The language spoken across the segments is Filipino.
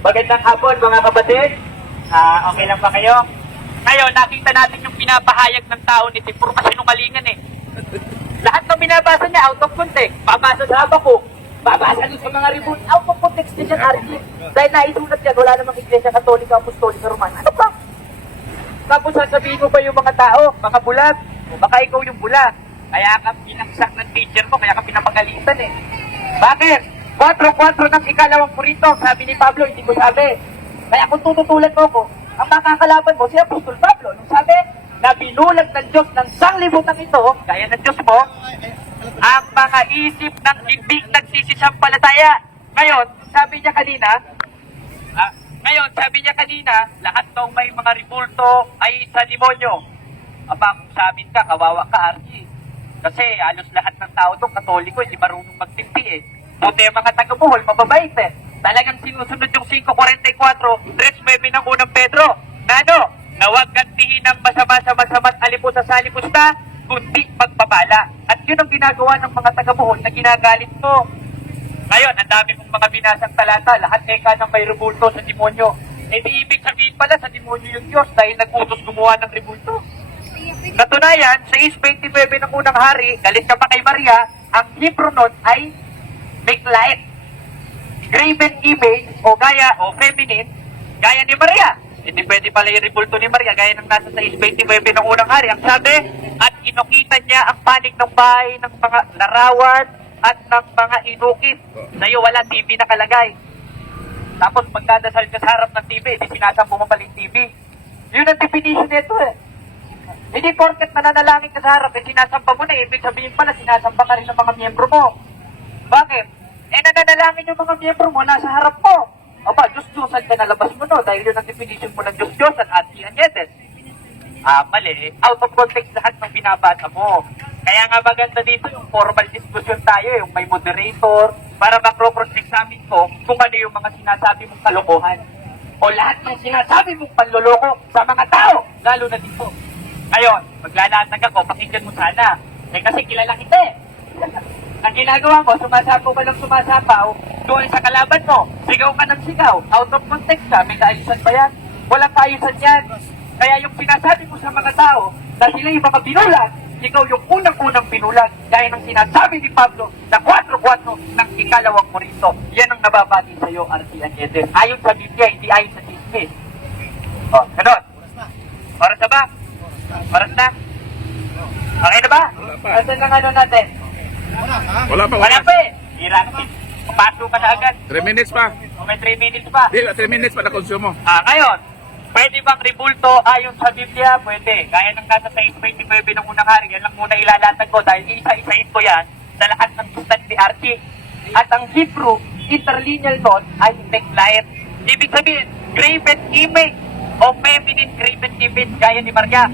Magandang hapon mga kapatid. Okay lang ba kayo? Ngayon, nakita natin yung pinapahayag ng tao ni Tim. Puro kasinungalingan eh. Lahat ng binabasa niya out of context. Babasa sa Habakuk. Babasa niya sa mga ribon. Out of context din yan, RG. Dahil naisulat yan, wala namang Iglesia Katolika, Apostolika, Romana. Ano ba? Tapos sasabihin mo ba yung mga tao, mga bulag? O baka ikaw yung bulag. Kaya ka pinaksak ng teacher mo, kaya ka pinapagalitan eh. Bakit? 4-4 ng ikalawang purito, sabi ni Pablo, hindi ko sabi. Kaya kung tututulan mo ko, ang makakalaban mo si Apostol Pablo. Nung sabi, na binulag ng Diyos ng sanglibutan ito, gaya ng Diyos mo, ang mga isip ng hindi nagsisisampalataya. Ngayon, sabi niya kanina, lahat ng may mga ribulto ay sa demonyo. Aba, kung sabi ka, kawawa ka, Archie. Kasi halos lahat ng tao doon, katoliko, hindi marunong magtimpi eh. Buti ang mga taga-Bohol, mababait eh. Talagang sinusunod yung 5:44, 3:9 ng unang Pedro. Na huwag gantihin ng masama sa masama't alipos sa salipusta, kundi pagpapala. At yun ang ginagawa ng mga taga-Bohol na ginagalit mo. Ngayon, ang dami mong mga binasang talata, lahat eka ng may rebulto sa demonyo. E di ibig sabihin pala sa demonyo yung Diyos dahil nag-utos gumawa ng rebulto. Katunayan, sa 6:29 ng unang hari, galit ka pa kay Maria, ang Hebrew nun ay make light. Graven image o gaya o feminine, gaya ni Maria. Hindi pwede pala yung rebulto ni Maria, gaya ng nasa sa 6:29 ng unang hari. Ang sabi, at inukita niya ang panig ng bahay ng mga larawan at ng mga inukit. Sa'yo wala TV nakalagay. Tapos magdadasal ka sa harap ng TV, hindi sinasampo mo pala yung TV. Yun ang definition nito eh. Hindi porket nananalangin ka sa harap, eh sinasamba mo na, ibig sabihin pala sinasamba ka rin ng mga miyembro mo. Bakit? Eh nananalangin yung mga miyembro mo nasa harap mo. Aba, Diyos-Diyosan ka nalabas mo no, dahil yun ang definition mo ng Diyos-Diyosan at Anietes. Mali. Out of context lahat ng binabasa mo. Kaya nga maganda dito yung formal discussion tayo, yung may moderator, para makro-cross-examine ko kung ano yung mga sinasabi mong kalokohan. O lahat ng sinasabi mong panloloko sa mga tao, lalo na dito. Ngayon, maglalatag ako, pakinggan mo sana. Eh kasi kilala kita eh. Ang ginagawa mo, sumasapaw ka ng sumasapaw, doon sa kalaban mo, sigaw ka ng sigaw, out of context ka, may kaayusan ba yan? Walang kaayusan yan. Kaya yung sinasabi mo sa mga tao, na sila yung mga binulag, ikaw yung unang-unang binulag, gaya ng sinasabi ni Pablo, na 4-4 ng ikalawang Korinto. Yan ang nababati sa'yo, R.T. Anietes. Ayon sa Biblia, hindi ayon sa Tismis. O, ganun. Oras na ba? Oras na? Okay na ba? Asan ang ano natin? Wala pa. Wala pa eh. Hirap. Paso ka na agad. 3 minutes pa. O may 3 minutes pa. Di, 3 minutes pa na konsumo. Ngayon, pwede bang rebulto ayon sa Biblia? Pwede. Gaya ng nasa 6:29 ng unang hari, yan lang muna ilalatag ko dahil isa-isahin ko yan sa lahat ng sulat ni Archie. At ang Hebrew, interlineal nun ay backlight. Ibig sabihin, graven image o feminine graven image gaya ni Maria.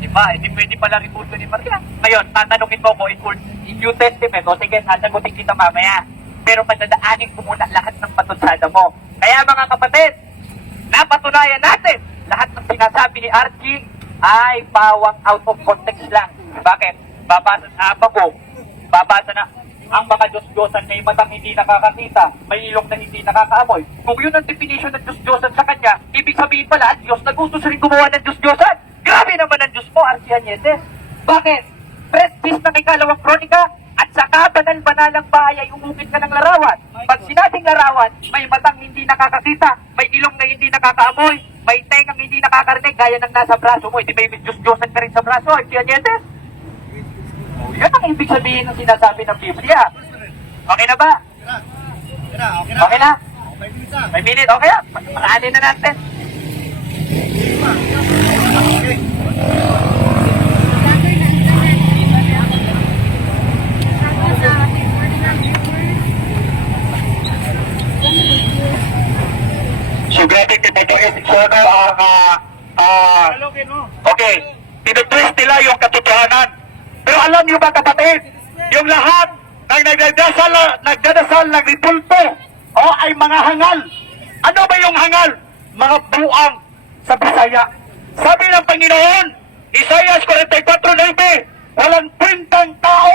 Diba? Hindi pwede pala rebulto ni Maria. Ngayon, tatanungin mo ko in New Testament, o sige, sasagutin kita mamaya. Pero padadaanin ko muna lahat ng patutsada mo. Kaya mga kapatid, napatunayan natin lahat ng sinasabi ni Archie ay pawang out of context lang. Bakit? Babasa sa Habakuk, babasa na ang mga Diyos-Diyosan may matang hindi nakakakita, may ilong na hindi nakakaamoy. Kung yun ang definition ng Diyos-Diyosan sa kanya, ibig sabihin pala, Diyos nagutos rin gumawa ng Diyos-Diyosan. Grabe naman ang Diyos mo, R.T. Anietes. Bakit? Prestige ng ikalawang kronika at saka banal-banalang bahay ay umukit ka ng larawan. Pag sinabing larawan, may matang hindi nakakakita, may ilong na hindi nakakaamoy, may tengang hindi nakakarinig, gaya ng nasa braso mo. Hindi may Diyos-Diyosan ka rin sa braso, R.T. Anietes. Yan ang ibig sabihin ng sinasabi ng Biblia. Okay na ba? Okay na? 5 minutes, okay na? Pakaanin na natin. Sugatin kita yung sono okay, tinutwist nila yung katotohanan. Pero alam niyo ba kapatid, yung lahat ng nagdadasal ng ripulto ay mga hangal. Ano ba yung hangal? Mga buang sa Bisaya. Sabi ng Panginoon, Isaiah 44:9, walang kwentang tao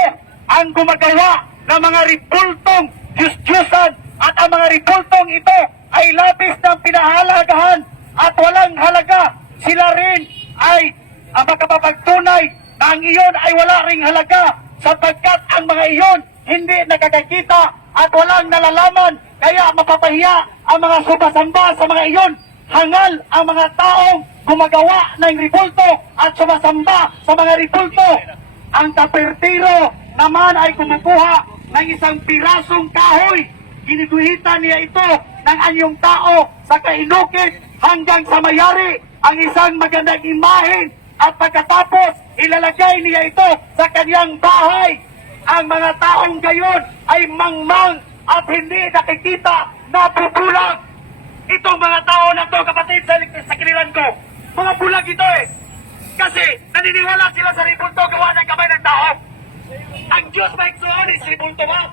ang gumagawa ng mga ripultong Diyos-Diyosan at ang mga ripultong ito ay labis ng pinahalagahan at walang halaga. Sila rin ay makapapagtunay na ang iyon ay wala ring halaga sapagkat ang mga iyon hindi nakakakita at walang nalalaman, kaya mapapahiya ang mga sumasamba sa mga iyon. Hangal ang mga taong gumagawa ng ribulto at sumasamba sa mga ribulto. Ang tapertiro naman ay kumukuha ng isang pirasong kahoy. Giniguhitan niya ito ng anyong tao sa kainukit hanggang sa mayari ang isang magandang imahen at pagkatapos ilalagay niya ito sa kanyang bahay. Ang mga taong gayon ay mangmang at hindi nakikita na bubulag. Itong mga tao na to, kapatid, sa kinilan ko, mga bulag ito eh. Kasi naniniwala sila sa ribulto gawa ng kamay ng tao. Ang Diyos ba iksuonis, ribulto ba?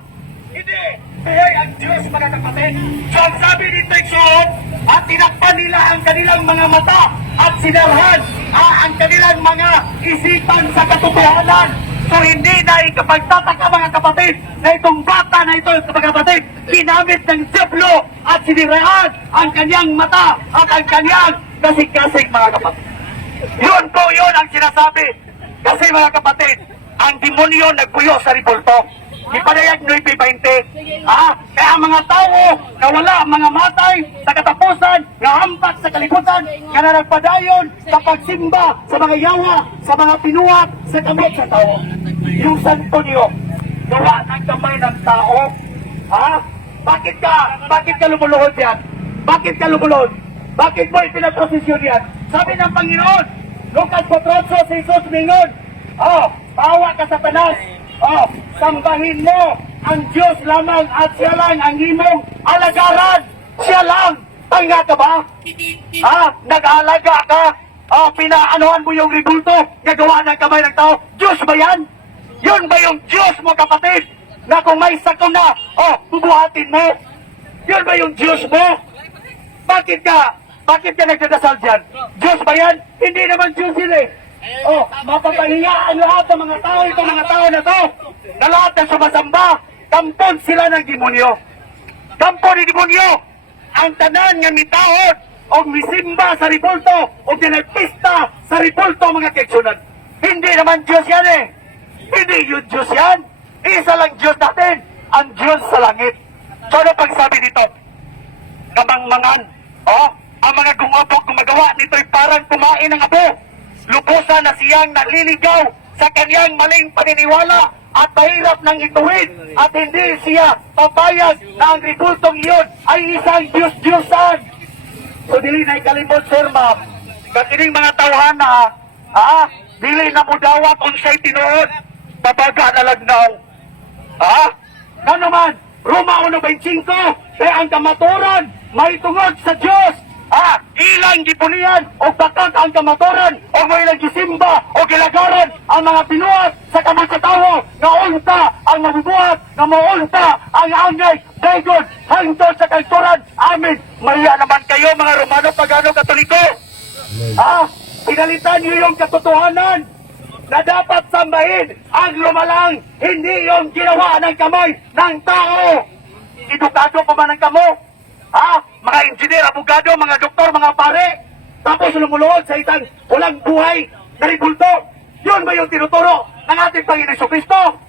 Hindi. Buhay ang Diyos, mga kapatid. So ang sabi dito iksuon, at tinakpan nila ang kanilang mga mata at sinalhan ang kanilang mga isipan sa katotohanan. So hindi na ikapagtataka, mga kapatid, na itong bata na ito, mga kapatid, ginamit ng Diablo at siniraan ang kanyang mata at ang kanyang kasing-kasing, mga kapatid. Yun po yun ang sinasabi. Kasi, mga kapatid, ang demonyo nagpuyo sa ribulto. Ipanayag 9:20. Kaya ang mga tao na wala ang mga matay sa katapusan, na hampak sa kalibutan, na nagpadayon sa pagsimba sa mga yawa, sa mga pinuhat, sa kamot sa tao. Yung santo niyo, gawa ng kamay ng tao. Bakit ka lumuluhod yan? Bakit ka lumuluhod? Bakit mo ipinaprosesyon yan? Sabi ng Panginoon, Lucas 4:8, si Jesus mingon, bawa ka sa Satanas, sambahin mo ang Diyos lamang at siya lang ang imong alagaran. Siya lang. Tanga ka ba? Nag-aalaga ka? Pinaanohan mo yung ribulto, gagawa ng kamay ng tao. Diyos ba yan? Yun ba yung Diyos mo, kapatid? Na kung may sakam na, bubuhatin mo? Yun ba yung Diyos mo? Bakit ka nagdadasal dyan? Diyos ba yan? Hindi naman Diyos yun eh. Mapapahiya ang lahat ng mga tao, itong mga tao na to, na lahat na sumasamba, kampon sila ng demonyo. Kampo ni demonyo, ang tanan nga mitahod, o misimba sa ribulto, o dinagpista sa ribulto, mga kaigsunan. Hindi naman Diyos yan eh. Hindi yun Diyos yan. Isa lang Diyos natin, ang Diyos sa langit. So ano pagsabi dito? Kamangmangan. Ang mga gumagawa nito'y parang kumain ng abo. Lubusan na siyang naliligaw sa kanyang maling paniniwala at mahirap nang ituwid at hindi siya papayag na ang ribultong iyon ay isang Diyos-Diyosan. So dili na ikalimot, sir, ma'am. Kakining mga tawhana, dili na mo dawat unsay tinuod, babaga na lagnaw. Nga naman, Roma 1:25, kaya ang kamaturan may tungod sa Diyos. Ilang gipunian o bakag ang kamaturan o may ilang gisimba o gilagaran ang mga pinuhat sa kamot sa tao nga unta ang mabubuhat nga maunta ang angay dagon hangtod sa kalturan. Amin. Mahiya naman kayo, mga Romano, Pagano, Katoliko. Pinalitan niyo yung katotohanan na dapat sambahin ang lumalang, hindi yung ginawa ng kamay ng tao. Edukado pa man ang kamo? Mga engineer, abogado, mga doktor, mga pare, tapos lumuluhod sa isang walang buhay na ribulto. Yun ba yung tinuturo ng ating Panginoon Jesucristo?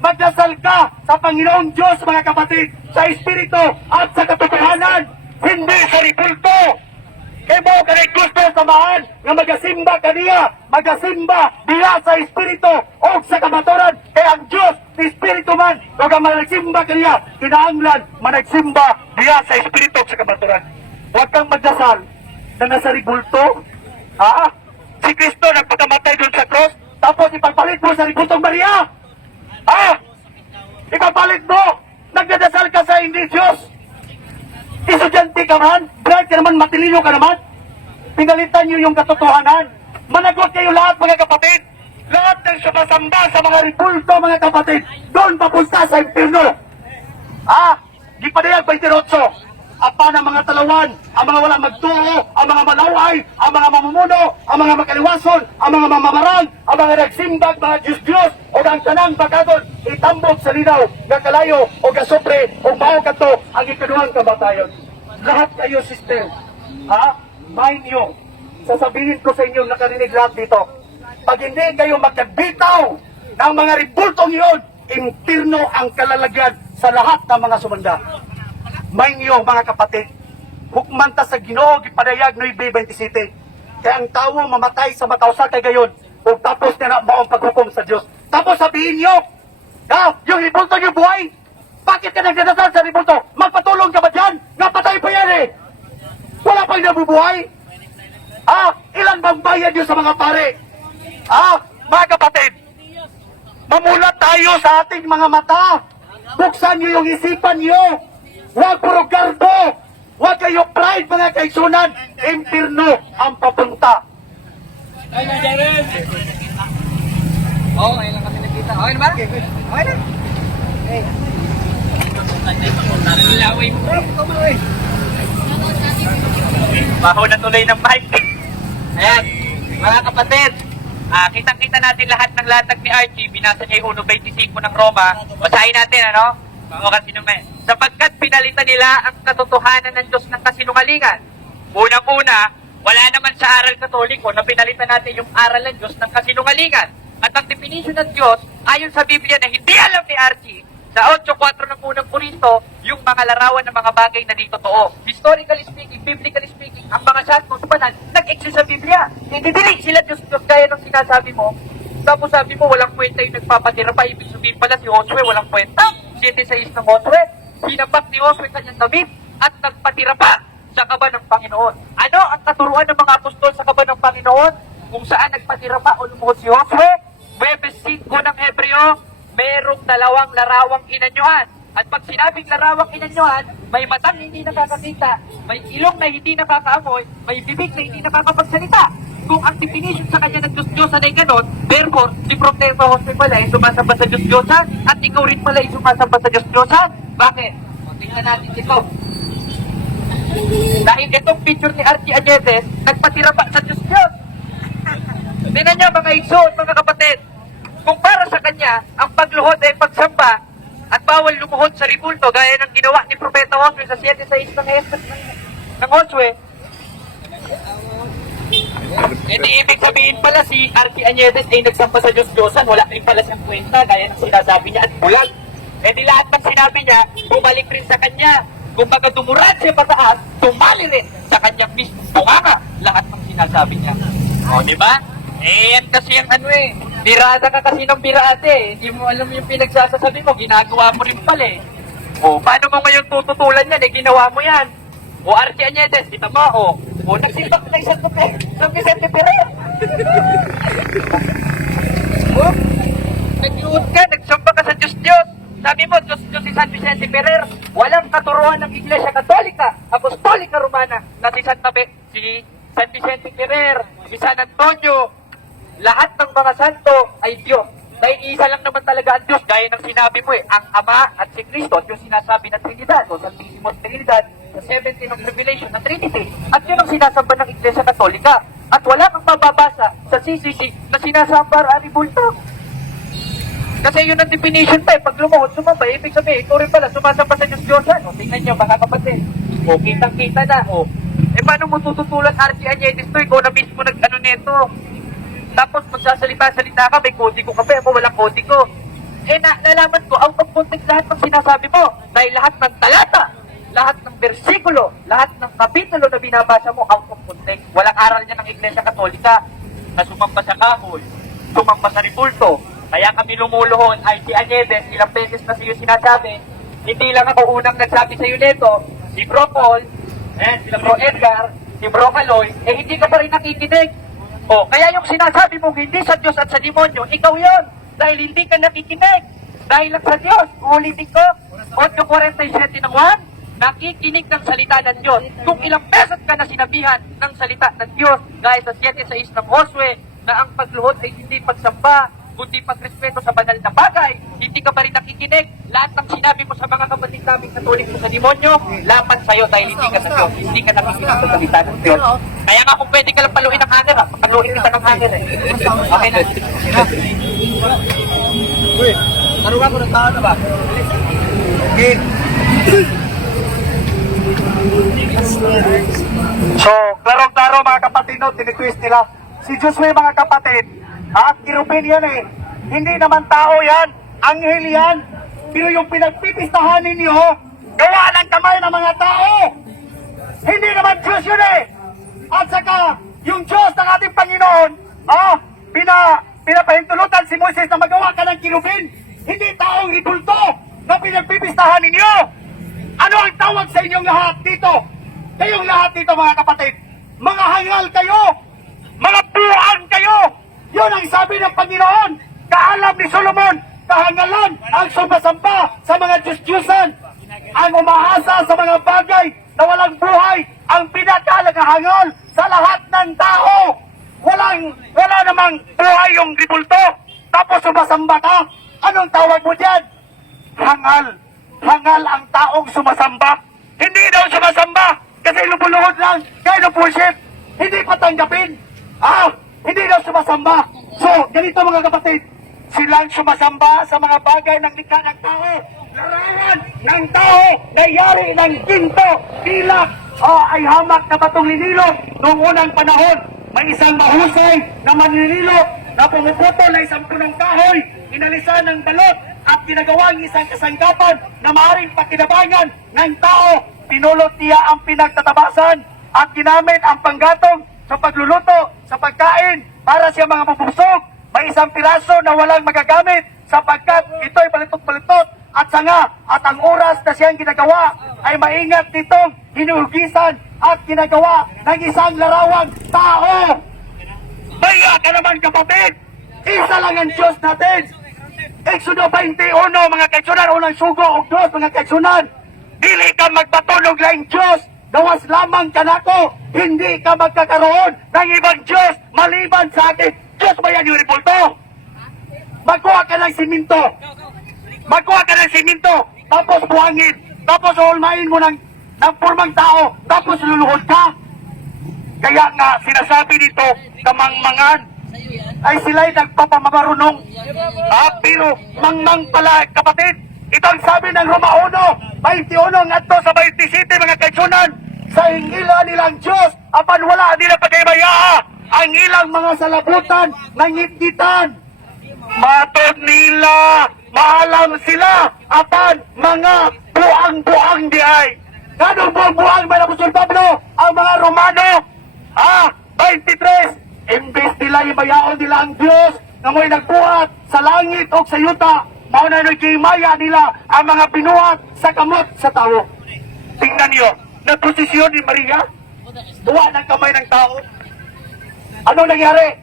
Magdasal ka sa Panginoong Diyos, mga kapatid, sa Espiritu at sa katotohanan, hindi sa ribulto. Kaya mo kanay gusto samahan nga magasimba kaniya, magasimba diya sa Espiritu o sa kamaturan. Kaya ang Diyos, Espiritu man, o ka managsimba kaniya, kinaanglan, managsimba diya sa Espiritu o sa kamaturan. Huwag kang magdasal na nasa ribulto. Si Kristo nagpakamatay doon sa cross, tapos ipagpalit mo sa ribultong Maria. Ipagpalit mo, nagdadasal ka sa hindi Diyos. Estudyante ka man, bright ka naman, matilino ka naman. Pinalitan niyo yung katotohanan. Managot kayo lahat, mga kapatid. Lahat ng sumasamba sa mga ribulto, mga kapatid, doon papunta sa impyerno. Di pa na yan, 28. Apa ng mga talawan, ang mga walang magtuo, ang mga malaway, ang mga mamumuno, ang mga makaliwason, ang mga mamamarang, ang mga nagsimbag, mga Diyos-Diyos, o ang tanang pagkadon, itambok sa linaw, nga kalayo, o gasupre, o mao kato, ang ikaduhang kamatayon. Lahat kayo, sister, ha? Mind nyo, sasabihin ko sa inyo, nakarinig lahat dito, pag hindi kayo magkabitaw ng mga ribultong iyon, impirno ang kalalagyan sa lahat ng mga sumanda. Mind nyo, mga kapatid, hukmanta sa Ginoo gipadayag no 27. Kaya ang tao mamatay sa matawsa kay gayon, o tapos na maong paghukom sa Diyos. Tapos sabihin nyo, yung ribulto nyo buhay, bakit ka nagdadasal sa ribulto? Magpatulong ka ba dyan? Napatay pa yan eh! Wala pang nabubuhay? Ilan bang bayad nyo sa mga pare? Mga kapatid, mamulat tayo sa ating mga mata. Buksan nyo yung isipan nyo. Huwag puro garbo. Huwag kayo pride, mga kaigsunan. Impirno ang papunta. Oo, ngayon lang kami nakita. Okay na ba? Okay na. Laway mo. Baho na tuloy ng mic. Ayan, mga kapatid, kitang-kita natin lahat ng latag ni Archie. Binasa niya yung 1.25 ng Roma. Basahin natin, ano? Bago kasi naman. Sapagkat pinalitan nila ang katotohanan ng Diyos ng kasinungalingan. Unang-una, wala naman sa aral katoliko na pinalitan natin yung aral ng Diyos ng kasinungalingan. At ang definition ng Diyos, ayon sa Biblia na hindi alam ni Archie, sa 8.4 ng unang Korinto, yung mga larawan ng mga bagay na di totoo. Historically speaking, biblically speaking, ang mga santos banal, nag-exist sa Biblia. Hindi sila Diyos gaya ng sinasabi mo. Tapos sabi mo, walang kwenta yung nagpapatira pa. Ibig sabihin pala si Josue, walang kwenta. 7:6 ng Josue, sinapak ni Josue kanyang damit at nagpatira pa sa kaba ng Panginoon. Ano ang katuruan ng mga apostol sa kaba ng Panginoon? Kung saan nagpatira pa o lumuhod si Josue? Webes 5 ng Hebreo, merong 2 larawang inanyuhan. At pag sinabing larawang inanyuhan, may matang hindi nakakakita, may ilong na hindi nakakaamoy, may bibig na hindi nakakapagsalita. Kung ang definition sa kanya ng Diyos-Diyosan ay ganon, therefore, si Propeta Jose pala ay sumasamba sa Diyos-Diyosan at ikaw rin pala ay sumasamba sa Diyos-Diyosan. Bakit? O, tingnan natin ito. Dahil itong picture ni Archie Añetes, nagpatira pa sa Diyos-Diyos. Tingnan niyo mga igsoon, mga kapatid, kung para sa kanya, ang pagluhod ay pagsamba at bawal lumuhod sa ribulto gaya ng ginawa ni Propeta Josue sa 7:6 ng Josue, di ibig sabihin pala si Archie Añetes ay nagsamba sa Diyos-Diyosan, wala rin pala siyang kwenta gaya ng sinasabi niya at bulag. Di lahat ng sinabi niya, bumalik rin sa kanya. Kung baga dumurad siya pataas, tumali rin sa kanyang mismo bunganga lahat ng sinasabi niya. O, di ba? Yan kasi yung birada ka kasi ng birate. Hindi mo alam yung pinagsasasabi mo, ginagawa mo rin pala eh. O, paano mo ngayon tututulan yan? Ginawa mo yan. O, Archie Añetes, kita mo, nagsimbak na isang Vicente Ferrer. Nag-iut ka, nagsamba ka sa Diyos-Diyos. Sabi mo, Diyos si San Vicente Ferrer. Walang katuruan ng Iglesia Katolika, Apostolika Romana, na si San Vicente Ferrer, si San Antonio, lahat ng mga santo ay Diyos. Dahil isa lang naman talaga ang Diyos, gaya ng sinabi mo ang Ama at si Kristo, at yung sinasabi ng Trinidad, o Santissimos Trinidad, sa 17 of Revelation, na Trinity. At yun ang sinasamba ng Iglesia Katolika. At wala kang mababasa sa CCC na sinasamba ang ribulto. Kasi yun ang definition pa pag lumuhod, sumamba, ibig sabihin, ito rin pala, sumasamba sa Diyos-Diyosan. O, tingnan nyo, mga kapatid. O, kitang-kita na, o. Paano mo tututulan Archie Añetes to? Ikaw na mismo nag-ano nito. Tapos magsasalita-salita ka, may kodi ko kape, ako walang kodi ko. Nalaman ko, out of context lahat ng sinasabi mo. Dahil lahat ng talata, lahat ng bersikulo, lahat ng kapitulo na binabasa mo, out of context. Walang aral niya ng Iglesia Katolika na sumamba sa kahoy, sumamba sa ribulto. Kaya kami lumuluhon, Archie Añetes, ilang beses na sa'yo sinasabi, hindi lang ako unang nagsabi sa'yo nito, si Bro Paul, si Bro Edgar, si Bro Kaloy, hindi ka pa rin nakikinig. Kaya yung sinasabi mong hindi sa Diyos at sa demonyo, ikaw yon. Dahil hindi ka nakikinig. Dahil lang sa Diyos, ulitin ko, 8:47 ng 1, nakikinig ng salita ng Diyos. Kung ilang beses ka na sinabihan ng salita ng Diyos, dahil sa 7:6 ng Josue, na ang pagluhod ay hindi pagsamba, kundi pagrespeto sa banal na bagay, hindi ka pa rin nakikinig. Lahat ng sinabi mo sa mga kapatid namin Katolik mo sa demonyo, lapat sa'yo dahil hindi ka sa Diyos, hindi ka nakikinig sa salita ng Diyos. Kaya nga kung pwede ka lang paluin ng hanger, paluin kita ng hanger Okay na. Tarungan ko ng tao na ba? Okay. So, klaro-klaro mga kapatid, no, tinitwist nila. Si Josué mga kapatid, kirupin yan eh. Hindi naman tao yan, anghel yan. Pero yung pinagpipistahan ninyo, gawa ng kamay ng mga tao. Hindi naman Diyos yun eh. At saka, yung Diyos ng ating Panginoon, pinapahintulutan si Moises na magawa ka ng kirupin. Hindi taong ribulto na pinagpipistahan ninyo. Ano ang tawag sa inyong lahat dito? Kayong lahat dito mga kapatid, mga hangal kayo, mga buwan kayo. Yun ang sabi ng Panginoon. Kaalam ni Solomon, kahangalan ang sumasamba sa mga Diyos-Diyosan. Ang umaasa sa mga bagay na walang buhay, ang pinakalahangal sa lahat ng tao. Wala namang buhay yung ribulto. Tapos sumasamba ka. Anong tawag mo dyan? Hangal. Hangal ang taong sumasamba. Hindi daw sumasamba kasi lubuluhod lang. Kaya pushit. Hindi patanggapin. Hindi daw sumasamba. So, ganito mga kapatid. Silang sumasamba sa mga bagay ng likha ng tao. Larawan ng tao na yari ng ginto, pilak, ay hamak na batong linilog noong unang panahon. May isang mahusay na maninilog na pumuputol na isang punong kahoy, inalisan ng balot at ginagawang isang kasangkapan na maaaring pakinabangan ng tao. Pinulot niya ang pinagtatabasan at ginamit ang panggatong sa pagluluto, sa pagkain para siya mga mabusog. May isang piraso na walang magagamit sapagkat ito'y palitot-palitot at sanga at ang oras na siyang ginagawa ay maingat nitong hinuhugisan at ginagawa ng isang larawang tao. Maya ka naman kapatid! Isa lang ang Diyos natin! Exodo 21 mga kaigsunan, unang sugo o Diyos mga kaigsunan. Dili ka magpatunog lang Diyos, gawas lamang ka nako, hindi ka magkakaroon ng ibang Diyos maliban sa akin. Diyos ba yan yung ribulto? Magkuha ka ng siminto. Magkuha ka ng siminto, tapos buhangin, tapos hulmain mo ng formang tao, tapos luluhod ka. Kaya nga, sinasabi dito, kamangmangan, ay sila'y nagpapamamarunong. Pero mangmang pala, kapatid. Ito ang sabi ng Roma 1:21 ngadto sa 27 mga kaigsunan. Sa ingila nilang Diyos, apan wala nila pagkaibayaa ang ilang mga salabutan ng ngitgitan. Matod nila, maalam sila, apan mga buang-buang di ay. Ganong buang-buang ba na Pablo? Ang mga Romano, 23, imbes nila ibayaon nila ang Diyos na mo'y nagbuhat sa langit o sa yuta, mauna nagkimaya nila ang mga binuhat sa kamot sa tao. Tingnan niyo, nagposisyon ni Maria, buwa ng kamay ng tao. Ano nangyari?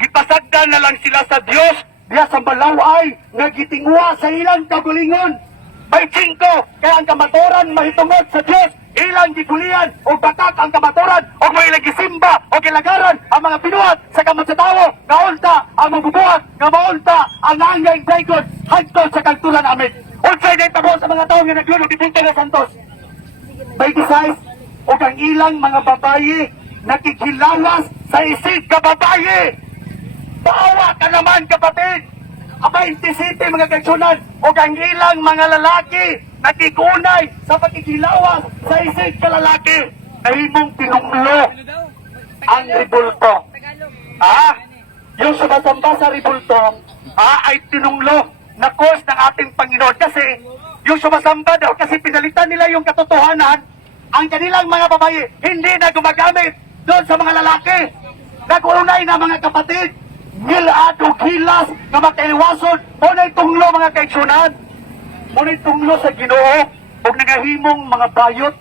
Gipasagdan na lang sila sa Diyos, diya sa balaway, nagitingwa sa ilang kagulingon. May 5, kaya ang kamaturan mahitungod sa Diyos, ilang gibulian o batak ang kamaturan o may lagisimba o kilagaran ang mga pinuhat sa kamot sa tao, naunta ang mabubuhat, nga maunta ang nangyayang daigod, hagto sa kagtulan amin. Unsay na itabo sa mga tao nga naglulog di Punta na Santos. May disais o kang ilang mga babayi nakikilawas sa isig ka babayi. Bawa ka naman kapatid. 27 mga kaigsunan o kang ilang mga lalaki nakikunay sa pagkikilawas sa isig ka lalaki. Nahimong tinunglo ang ribulto. Yung sumasamba sa ribulto ay tinunglo na cause ng ating Panginoon. Kasi yung sumasamba daw, kasi pinalitan nila yung katotohanan, ang kanilang mga babae hindi na gumagamit doon sa mga lalaki. Nag-unay na mga kapatid, gilad o gilas na makaiwason, muna'y tunglo mga kaigsunan. Muna'y tunglo sa Ginoo o nangahimong mga bayot.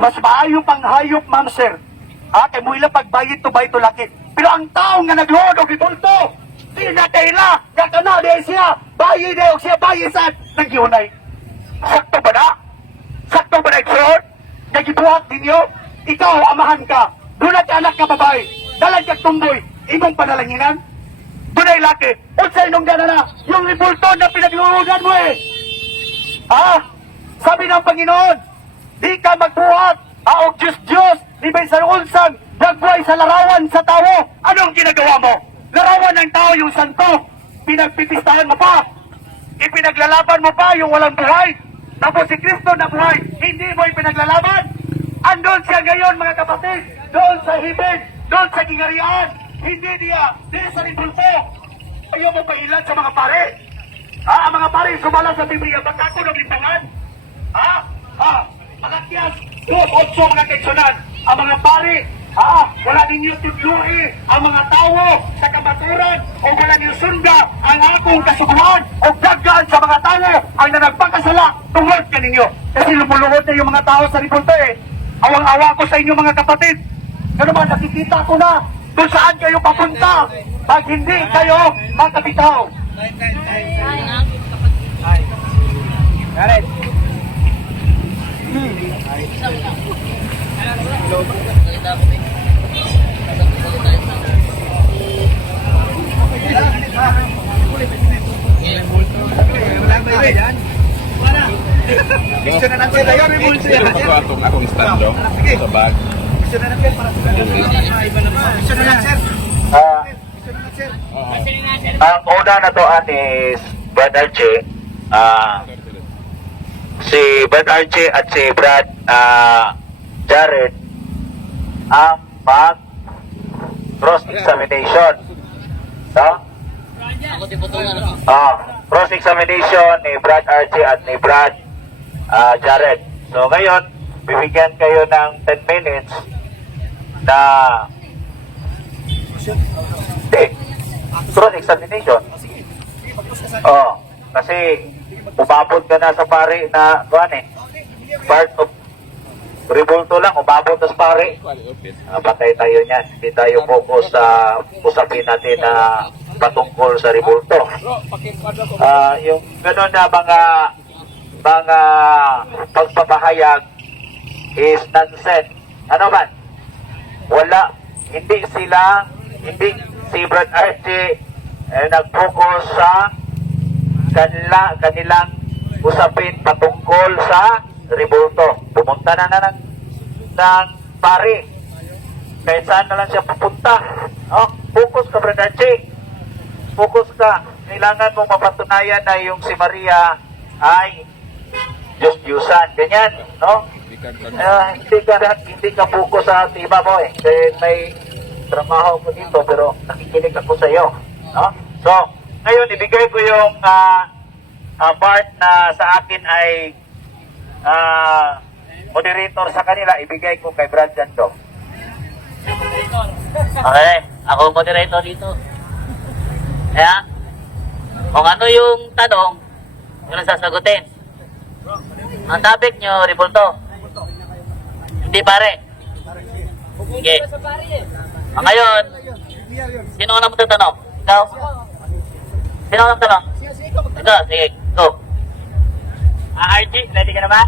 Mas maayo pang hayop, ma'am sir. Kay mo ila pagbayit to bayit to laki. Pero ang taong nga nagluhod o gibulto, sinatayla, kakana dahil siya, bayi dahil siya, bayi sa nagyunay. Sakto ba na? Sakto ba na iksuon? Nagibuhat ninyo? Ikaw, amahan ka. Dunat anak ka babae. Dalag kag tumboy. Imong panalanginan. Dunay laki. Unsay nung gana na yung ribulto na pinagluhugan mo eh. Sabi ng Panginoon, di ka magbuhat. Og Diyos, di ba sa unsang nagbuhay sa larawan sa tao. Anong ginagawa mo? Larawan ng tao yung santo. Pinagpipistahan mo pa. ipinaglalaban mo pa yung walang buhay. Tapos si Kristo na buhay, hindi mo ipinaglalaban. Andun siya ngayon mga kapatid, doon sa hibin, doon sa gingarian. Hindi niya, di sa ribulto. Ayaw mo pa ilan sa mga pare. Ang mga pare sumala sa Biblia, baka ako naglipangan. Malakyas, 2-8 mga kaitsunan. Ang mga pare, wala ninyo tudluhi ang mga tao sa kabaturan o wala ninyo sunda ang akong kasubuhan o gagaan sa mga tao ang nanagpakasala tungod ka ninyo. Kasi lumuluhod na yung mga tao sa ribulto Awang-awa ko sa inyo mga kapatid. Ano ba, nakikita ko na kung saan kayo papunta pag hindi kayo makabitaw. Pagpatong akong stand sa bag. Ang una na to is Brad Archie. Si Brad Archie at si Brad Jared ang mag cross-examination. No? Cross-examination ni Brad Archie at ni Brad Jared. So ngayon, bibigyan kayo ng 10 minutes na cross-examination. Kasi umabot ka na sa pare na part of ribulto lang, umabot na sa pare. Patay tayo niyan. Hindi tayo focus sa usapin natin na patungkol sa ribulto. Yung gano'n na mga pagpapahayag is nonsense. Ano ba? Wala, hindi si Brad Archie nag-focus sa kanilang usapin patungkol sa ribulto. Pumunta na ng pare. Kahit saan na lang siya pupunta. Focus ka, Brad Archie. Focus ka. Kailangan mong mapatunayan na yung si Maria ay Diyos-Diyusan. Ganyan, no? Hindi ka focus sa tiba mo Kasi may trabaho ko dito pero nakikinig ako sa iyo. No? So, ngayon ibigay ko yung part na sa akin ay moderator sa kanila, ibigay ko kay Brad Jando. Okay, ako moderator dito. Kaya, kung ano yung tanong, yun ang sasagutin. Ang topic nyo, ribulto. Hindi pare. Sige. Ngayon, sino ka na magtatanong? Ikaw? Sino ka na magtatanong? Ito, sige, go. RG, ready ka na ba?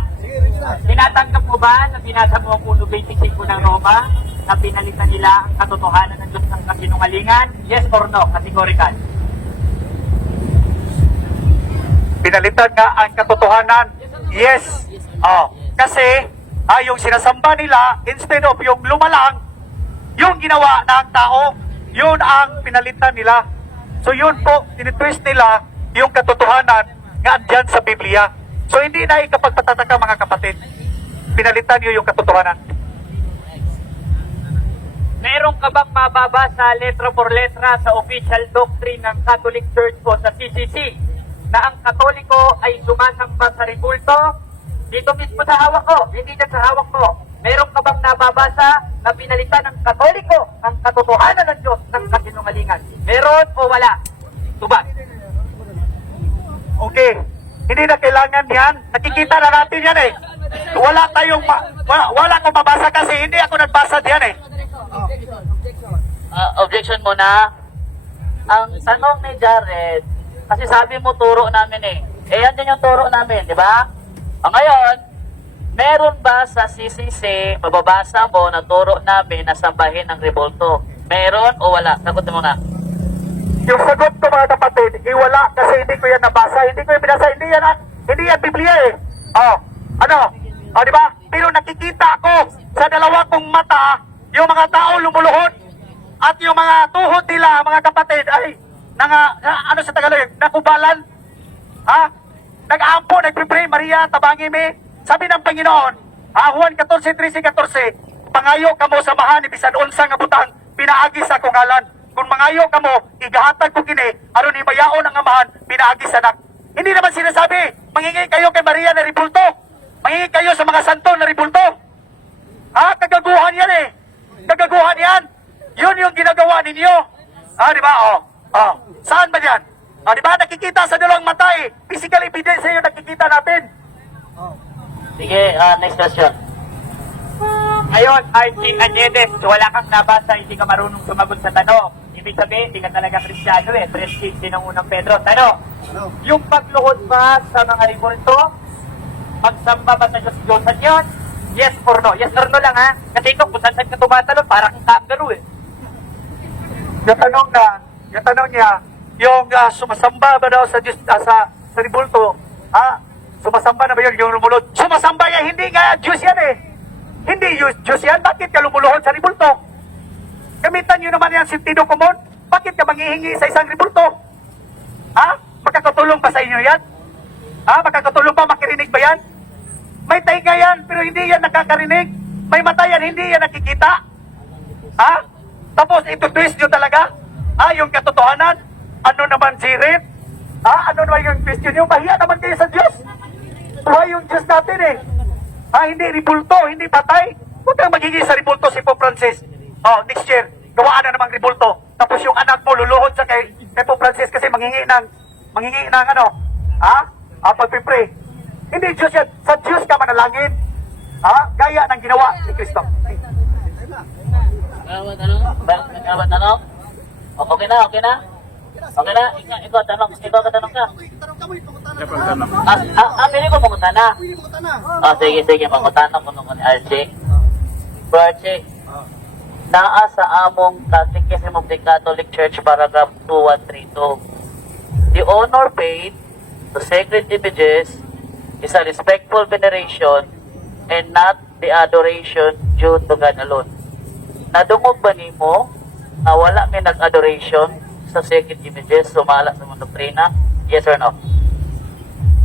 Tinatanggap mo ba na binasa mo ang 1.25 ng Roma na pinalitan nila ang katotohanan ng Diyos ng kasinungalingan? Yes or no? Categorical. Pinalitan nga ang katotohanan. Yes. Kasi yung sinasamba nila, instead of yung lumalang, yung ginawa ng tao, yun ang pinalitan nila. So yun po, tinitwist nila yung katotohanan nga andyan sa Biblia. So hindi na ikapagpatataka mga kapatid. Pinalitan nyo yung katotohanan. Meron ka bang mababasa letra por letra sa official doctrine ng Catholic Church o sa CCC na ang Katoliko ay sumasamba sa ribulto? Dito mismo sa hawak ko, hindi dyan sa hawak ko. Meron ka bang nababasa na pinalitan ng Katoliko ang katotohanan ng Diyos ng kasinungalingan? Meron o wala? Tubag. Okay. Hindi na kailangan yan. Nakikita na natin yan Wala tayong, wala akong mabasa kasi hindi ako nagbasa diyan Objection muna. Ang tanong ni Jared, kasi sabi mo turo namin yan din yung turo namin, di ba? Ngayon, meron ba sa CCC, mababasa mo na turo namin na sambahin ang ribulto? Meron o wala? Sagot mo na. Yung sagot ko mga kapatid, wala kasi hindi ko yan nabasa, hindi ko yan binasa, hindi yan Biblia di ba? Pero nakikita ko sa dalawa kong mata, yung mga tao lumuluhod at yung mga tuhod nila, mga kapatid, ay, sa Tagalog, nakubalan. Ha? Nag-aampo, nagpipray, Maria, tabangi mi. Sabi ng Panginoon, Juan 14:13-14, pangayo kamo samahan ni bisan unsa nga butang pinaagi sa akong ngalan. Kung mangayo kamo, igahatag ko kini, aron imayaon ang amahan, pinaagi sa anak. Hindi naman sinasabi, mangingi kayo kay Maria na ribulto. Mangingi kayo sa mga santo na ribulto. Ha? Kagaguhan yan eh. Kagaguhan yan. Yun yung ginagawa ninyo. Di ba? Saan ba yan? Di ba? Nakikita sa dalawang mata eh. Physical evidence yung nakikita natin. Sige, next question. Ngayon, Archie Cañedes, wala kang nabasa, hindi ka marunong sumagot sa tanong. Ibig sabihin, hindi ka talaga Kristiyano eh. Prestige din ang unang Pedro. Tanong, yung pagluhod ba sa mga ribulto, magsamba ba sa Diyos-Diyosan yun? Yes or no? Yes or no lang ha? Kasi ito, kung saan ka tumatalon, parang kangaroo eh. Yung tanong niya, yung sumasamba ba daw sa Diyos, sa ribulto, sumasamba na ba yun yung lumulod? Sumasamba yan, hindi nga Diyos yan eh. Hindi Diyos yan, bakit ka lumuluhod sa ribulto? Gamitan nyo naman yan sentido komon. Bakit ka manghihingi sa isang ribulto? Makakatulong ba sa inyo yan? Makakatulong ba, makirinig ba yan? May tainga yan, pero hindi yan nakakarinig. May mata yan, hindi yan nakikita. Tapos ito-twist nyo talaga? Yung katotohanan? Ano naman sirit? Ano naman yung twist nyo? Mahiya naman kayo sa Diyos. Buhay yung Diyos natin eh. Hindi ribulto, hindi patay. Huwag kang magiging sa ribulto si Pope Francis. Next year, gawaan na namang ribulto. Tapos yung anak mo luluhod sa kay Pope Francis kasi manghingi ng pagpipray. Hindi Diyos yan. Sa Diyos ka manalangin. Gaya ng ginawa ni Kristo. Nagkabat tanong? Okay na? Okay na? Ikaw tanong ka. Pili ko mga tanong. Sige, mga tanong ko nung ni Archie. Bro Archie, naa sa among Catechism of the Catholic Church, paragraph 2132. The honor paid to sacred images is a respectful veneration and not the adoration due to God alone. Nadungog ba nimo na wala may nag-adoration sa sacred images sumala sa mga doktrina? Yes or no?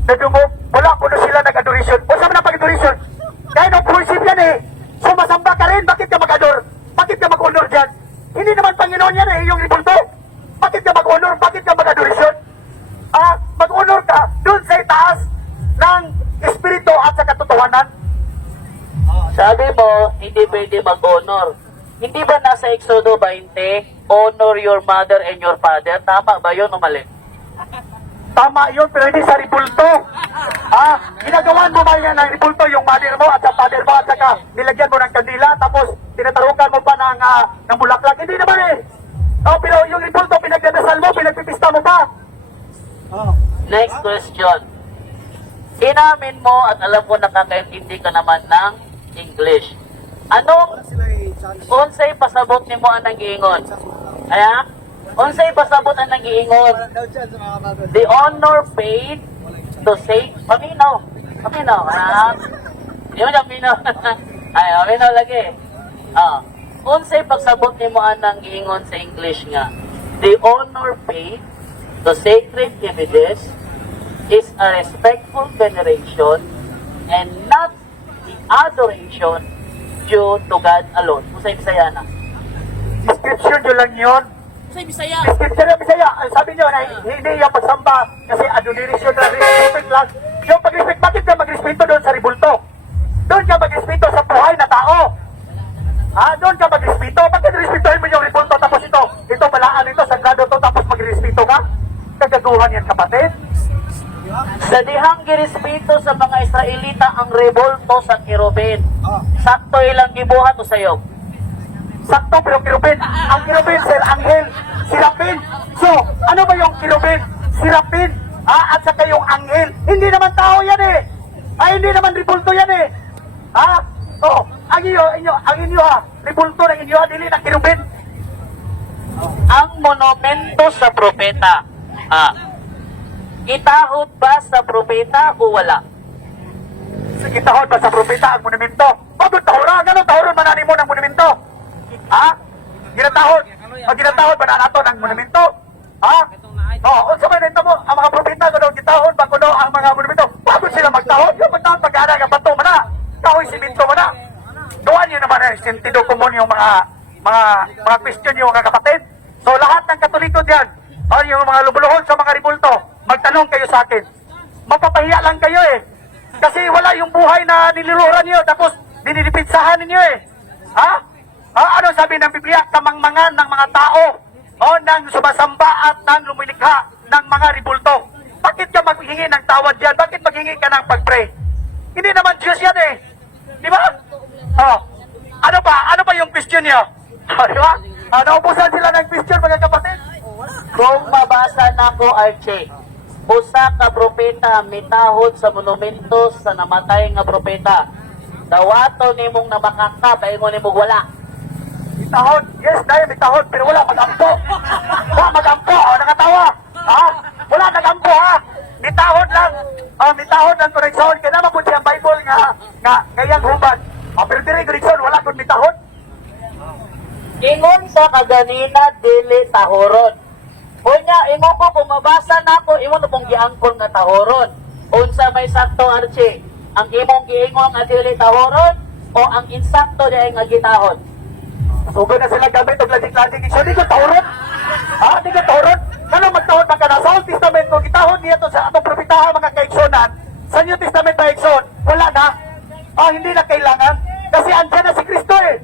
Nadungog, wala ko na sila nag-adoration. O saan na pag-adoration? Dahil worship yan eh. Sumasamba ka rin, bakit ka mag-ador? Bakit ka mag-honor dyan? Hindi naman Panginoon yan eh, yung ribulto. Bakit ka mag-honor? Bakit ka mag-adoration? Mag-honor ka dun sa itaas ng espiritu at sa katotohanan. Sabi mo, hindi pwede mag-honor. Hindi ba nasa Exodo 20, honor your mother and your father? Tama ba yun o mali? Tama yun, pero hindi sa ribulto. Ginagawan mo ba yan ng ribulto yung mother mo at sa father mo at saka nilagyan mo ng kandila tapos tinatarukan mo pa ng bulaklak. Hindi naman eh. Pero yung ribulto, pinagdadasal mo, pinagpipista mo pa. Next question. Inamin mo at alam ko nakakaintindi ka naman ng English. Anong unsay pasabot nimo ang nag-iingon? Unsay pasabot ang nag-iingon? The honor paid to say, paminaw. Di mo na paminaw. Paminaw lagi. Unsay pagsabot nimo ang nag-iingon sa English nga? The honor paid to sacred images is a respectful veneration and not the adoration due to God alone. Usay Bisaya na. Description nyo lang yun. Usay Bisaya. Description ng Bisaya. Sabi nyo na hindi yung pagsamba kasi adoration na respect lang. Yung pag-respect, bakit ka mag-respeto doon sa ribulto? Doon ka mag-respeto sa buhay na tao. Doon ka mag-respeto. Bakit respetuhin mo yung ribulto tapos ito balaan ito, sagrado to tapos mag-respeto ka? Kagaguhan yan kapatid. Sa dihang girespeto sa mga Israelita ang revolto sa kirubin. Sakto ilang gibuhat o sayop? Sakto pero kirubin. Ang kirubin, sir, anghel, sirapin. So, ano ba yung kirubin? Sirapin. At saka yung anghel. Hindi naman tao yan eh. Hindi naman ribulto yan eh. Ang inyo ribulto ng inyo, dili ng kirubin. Ang monumento sa propeta. Itahod ba sa propeta o wala? Sige, tahod ba sa propeta ang monumento? Pagod tahora, gano'n tahoron manani mo ng monumento? Ginatahod. Ginatahod ba na nato ng monumento? Unsa man ito mo, ang mga propeta gano'n gitahod ba Nakuha niyo naman ang sentido komon yung mga question niyo mga kapatid. So lahat ng Katoliko diyan, yung mga lubuluhon sa mga ribulto, magtanong kayo sa akin. Mapapahiya lang kayo eh. Kasi wala yung buhay na niluluran niyo tapos dinidipitsahan ninyo eh. Ha? Ano sabi ng Biblia? Kamangmangan ng mga tao nang sumasamba at nang lumilikha ng mga ribulto. Bakit ka maghingi ng tawad yan? Bakit maghingi ka ng pag-pray? Hindi naman Diyos yan eh. Di ba? Ano ba yung question niyo? Di ba? Naubusan sila ng question mga kapatid. Kung mabasa na ko, Archie, usa ka propeta mitahod sa monumento sa namatay nga propeta. Dawato nimong namakaka, paingon nimong wala. Mitahod. Yes, dahil mitahod. Pero wala magampo. Wala magampo. Nakatawa. Wala nagampo ha. Mitahod lang. Mitahod lang koneksyon. Kaya naman po siyang Bible nga kayang hubad. Pero diri koneksyon, wala kong mitahod. Ingon sa kaganina, dili tahoron. Unya, imo ko kung mabasa na ko, imo na pong giangkol nga tahoron. Unsa may sakto, Archie? Ang imong giingon nga dili tahoron o ang insakto diay nga gitahon? Sugod na sila gamit og lajik-lajik. So, di ko tauron. Di ko tauron. Kano magtahod man ka na sa Old Testament ko, gitahod niya to sa atong propetahan mga kaigsonan. Sa New Testament na igsoon, wala na. Hindi na kailangan. Kasi andyan na si Kristo eh.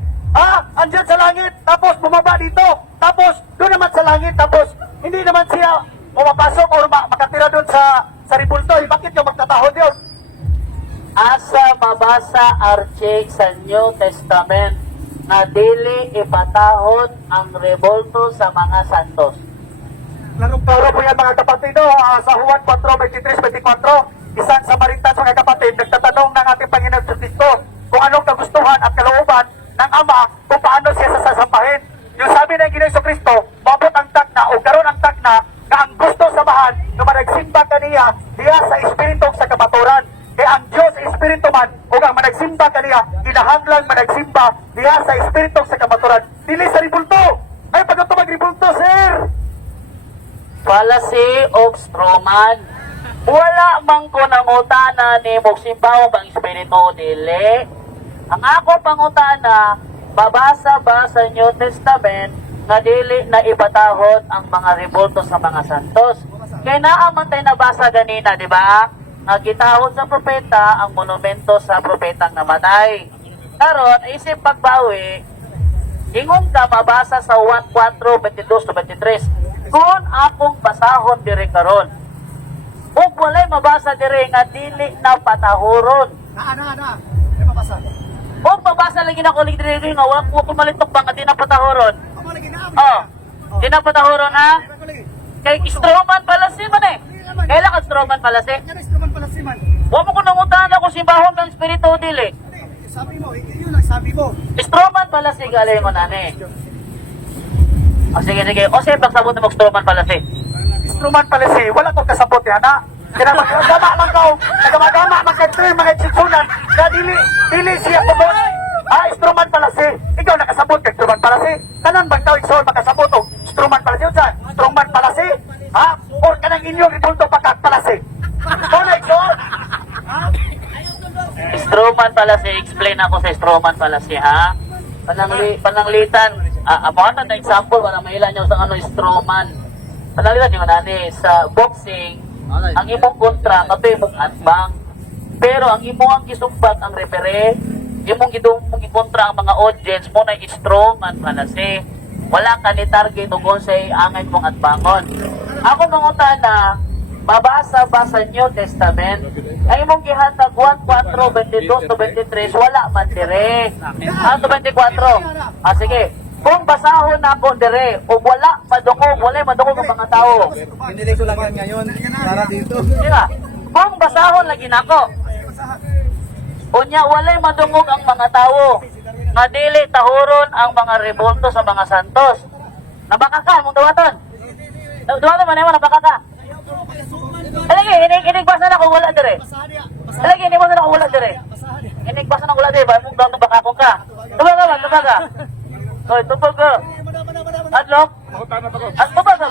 Andyan sa langit, tapos bumaba dito. Tapos, doon naman sa langit, tapos hindi naman siya pumapasok o makatira doon sa ribulto. Bakit yung magtatahod yun? Asa mabasa, Archie, sa New Testament na dili ipatahod ang revolto sa mga santos. Larong-taro po yan mga kapatid. Sa Juan 4:23-24, isang Samaritans mga kapatid, nagtatanong ng ating Panginoon Kristo kung anong kagustuhan at kalooban ng Ama kung paano siya sasampahin. Yung sabi ng Ginoong Kristo, mabot ang takna o karon ang takna na ang gusto samahan na managsimba kaniya diya sa Espiritu sa kamaturan. Kaya ang Diyos Espiritu man o ang managsimba kaniya, kinahanglang managsimba diya sa Espiritu sa kamaturan. Dili sa ribulto. Ay, pag ito magribulto, sir! Fallacy of Stroman. Wala man ko nangutana ni Moksimbaw bang Espiritu dili. Ang ako pangutana, babasa ba sa New Testament na dili na ipatahod ang mga ribulto sa mga santos? Kaya naaman tayo nabasa ganina, di ba? Nagitahod sa propeta ang monumento sa propetang namatay. Karon, isip pagbawi, ingon ka mabasa sa 1:4:22-23. Kung akong basahon diri karon, ug walay mabasa diri nga dili na patahoron. May mabasa. Ug mabasa lagi na ko diri nga wa ko malitok ba nga di na patahoron. Di na patahoron ha? Kay Stroman pala si man eh. Kailan ka Stroman pala si? Wa mo ko nangutana kung simbahon kang espiritu dili. Sabi mo, yun ang sabi ko. Stroman pala si galing mo nani. Sige. O sige, pagsabot na mag-Stroman pala si. Instrument pala siya, wala kong kasabot yan, ha? Kaya magama man ka, nagama man ka mga chitsunan, na dili siya kumot. Instrument pala siya. Ikaw nakasabot ka, instrument pala siya. Tanan bang tao iksoon makasabot o instrument pala siya? Instrument pala siya? Or kanang inyong ibulto pakat pala siya? O na iksoon? Stroman pala si, explain ako sa Stroman pala si, ha? Pananglitan. Ako na example, wala mailan nyo sa ano, Stroman. Pananglitan yung nani, sa boxing, ang imong kontra, kato imong atbang. Pero ang imong gisumbat ang refere, imong kontra ang mga audience mo na Stroman pala si. Wala ka ni target tungkol sa angay mong atbangon. Ako mangutana, babasa ba sa New Testament ay mong gihatag 1:4:22-23 wala man dire. 24. Sige. Kung basahon na ako dire o wala madukog, wala madukog ang mga tao. Hindi ko lang yan ngayon para dito. Diba? Kung basahon lagi nako. Unya walay madungog ang mga tao. Nga dili tahuron ang mga rebulto sa mga santos. Nabaka ka mong dawaton. Dawaton man mo nabaka ka. Alagi, inigbasa na kung wala dire. Alagi, inigbasa na kung wala dire. Inigbasa na kung wala dire, ba mong daw baka kung ka. Tubaga. Hoy, tubaga. Adlok? At tubaga.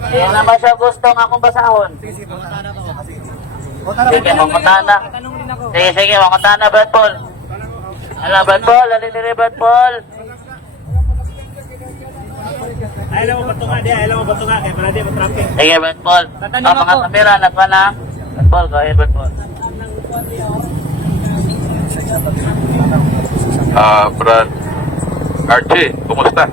Hindi naman siya gustong akong basahon. Sige, makutana. Sige, makutana, Brad Paul. Ala, Brad Paul, alin ni Brad Paul. Ayaw mo bato nga, kaya para di matraping. Sige, Brad Paul. Ang mga kamera, natwa na. Brad Paul, go ahead, Brad Paul. Brad Archie, kumusta?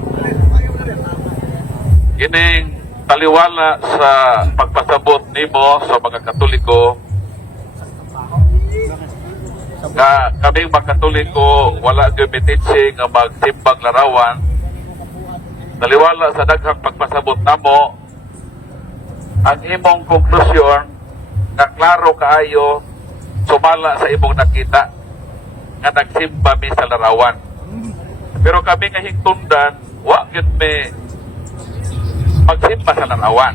Kining taliwala sa pagpasabot nimo sa mga Katoliko nga kaming mga Katoliko wala gyud nga magsimbang larawan. Taliwala sa daghang pagpasabot namo ang imong konklusyon nga klaro kaayo sumala sa imong nakita nga nagsimba mi sa larawan. Pero kami nga hingtundan wa gyud mi magsimba sa larawan.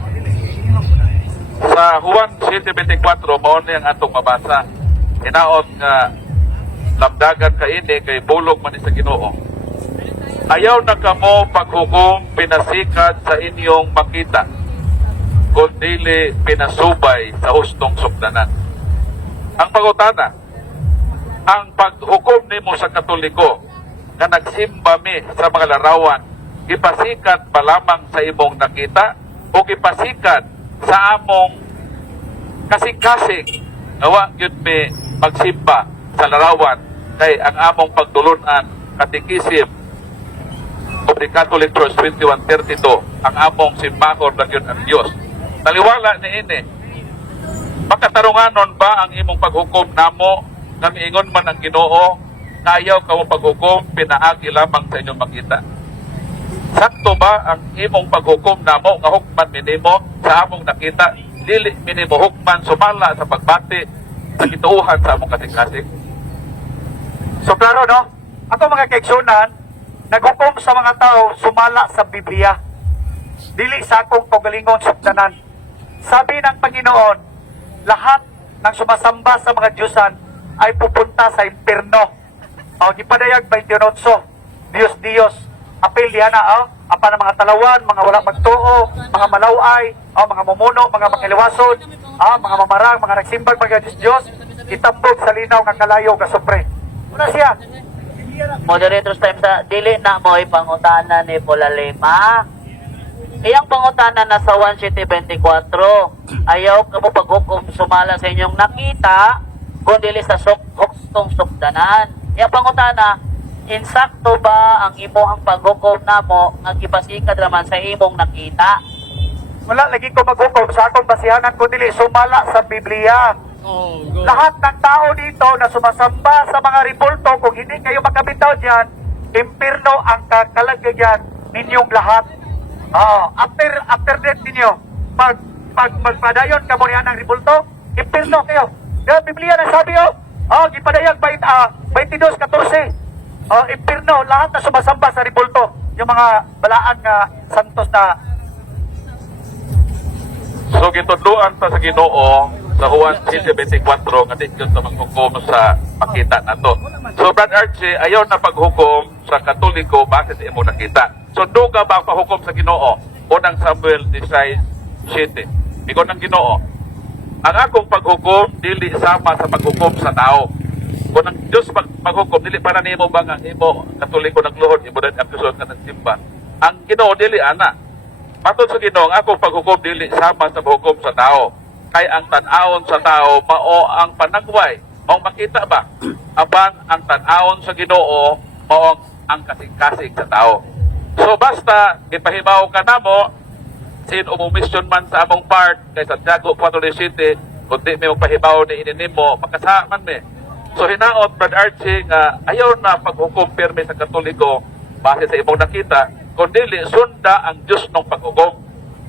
Sa Juan 7:24 mao ni ang atong mabasa. Hinaot nga lamdagan kaini kay bulog man ni sa Ginoo. Ayaw na kamo paghukom pinasikat sa inyong makita, kundi pinasubay sa hustong sugdanan. Ang pangutana, ang paghukom nimo sa Katoliko nga nagsimba mi sa mga larawan, ipasikat ba lamang sa imong nakita o ipasikat sa among kasing-kasing nawa yun mi magsimba sa larawan kay ang among pagtulunan katikisim of the Catholic Church 2132 ang among simbahon na yun ang Diyos. Taliwala ni ini, makatarunganon ba ang imong paghukom namo na miingon man ang Ginoo na ayaw ka mo paghukom pinaagi lamang sa inyong makita? Sakto ba ang imong paghukom namo nga hukman minimo sa among nakita, dili minimo hukman sumala sa pagbati sa gituuhan sa among kasing-kasing? So klaro no? Ako mga kaigsunan, naghukom sa mga tao sumala sa Biblia. Dili sa akong kaugalingon sugdanan. Sabi ng Panginoon, lahat ng sumasamba sa mga Diyosan ay pupunta sa impierno. O gipadayag 28, Diyos, apel diha na, apa ng mga talawan, mga wala magtuo, mga malaway, mga mumuno, mga makiliwason, mga mamarang, mga nagsimbag, mga Diyos, itambog sa linaw nga kalayo nga sobre. Una siya. Moderator's time sa dili na mo pangutana ni Polalema. Iyang pangutana na sa 1:24. Ayaw ka mo paghukom sumala sa inyong nakita kundi sa hustong sukdanan. Iyang pangutana, insakto ba ang imong paghukom namo ang ipasikat naman sa imong nakita? Wala lagi ko maghukom sa akong basihanan kundi sumala sa Biblia. Lahat ng tao dito na sumasamba sa mga ribulto, kung hindi kayo makabitaw dyan, impirno ang kakalagayan ninyong lahat. After death ninyo, pag magpadayon ka mo niyan ng ribulto, impirno kayo. Yung Biblia na sabi gipadayag 22:14. Impirno, lahat na sumasamba sa ribulto, yung mga balaan nga santos na. So gitudluan ta sa Ginoo sa Juan 7:24 nga di gyud ta maghukom sa makita nato. So Brad Archie, ayaw na paghukom sa Katoliko base sa imong nakita. So duga ba ang paghukom sa Ginoo? Unang Samuel 16:7. Ingon ng Ginoo, ang akong paghukom dili sama sa paghukom sa tao. Kung ang Diyos maghukom, dili para nimo ba nga imo Katoliko nagluhod, imo din ang Diyos ka nagsimba. Ang Ginoo dili ana. Matod sa Ginoo, ang akong paghukom dili sama sa paghukom sa tao. Kay ang tan-awon sa tao mao ang panagway, mao makita ba? Abang ang tan-awon sa Ginoo mao ang kasing-kasing sa tao. So basta ipahibaw ka namo sin umumission man sa among part kay Santiago 4:17 kundi may magpahibaw ni ininimo makasaman mi. So hinaot Brad Archie nga ayaw na paghukom pirmi sa Katoliko base sa imong nakita kundi sunda ang Dios ng paghukom.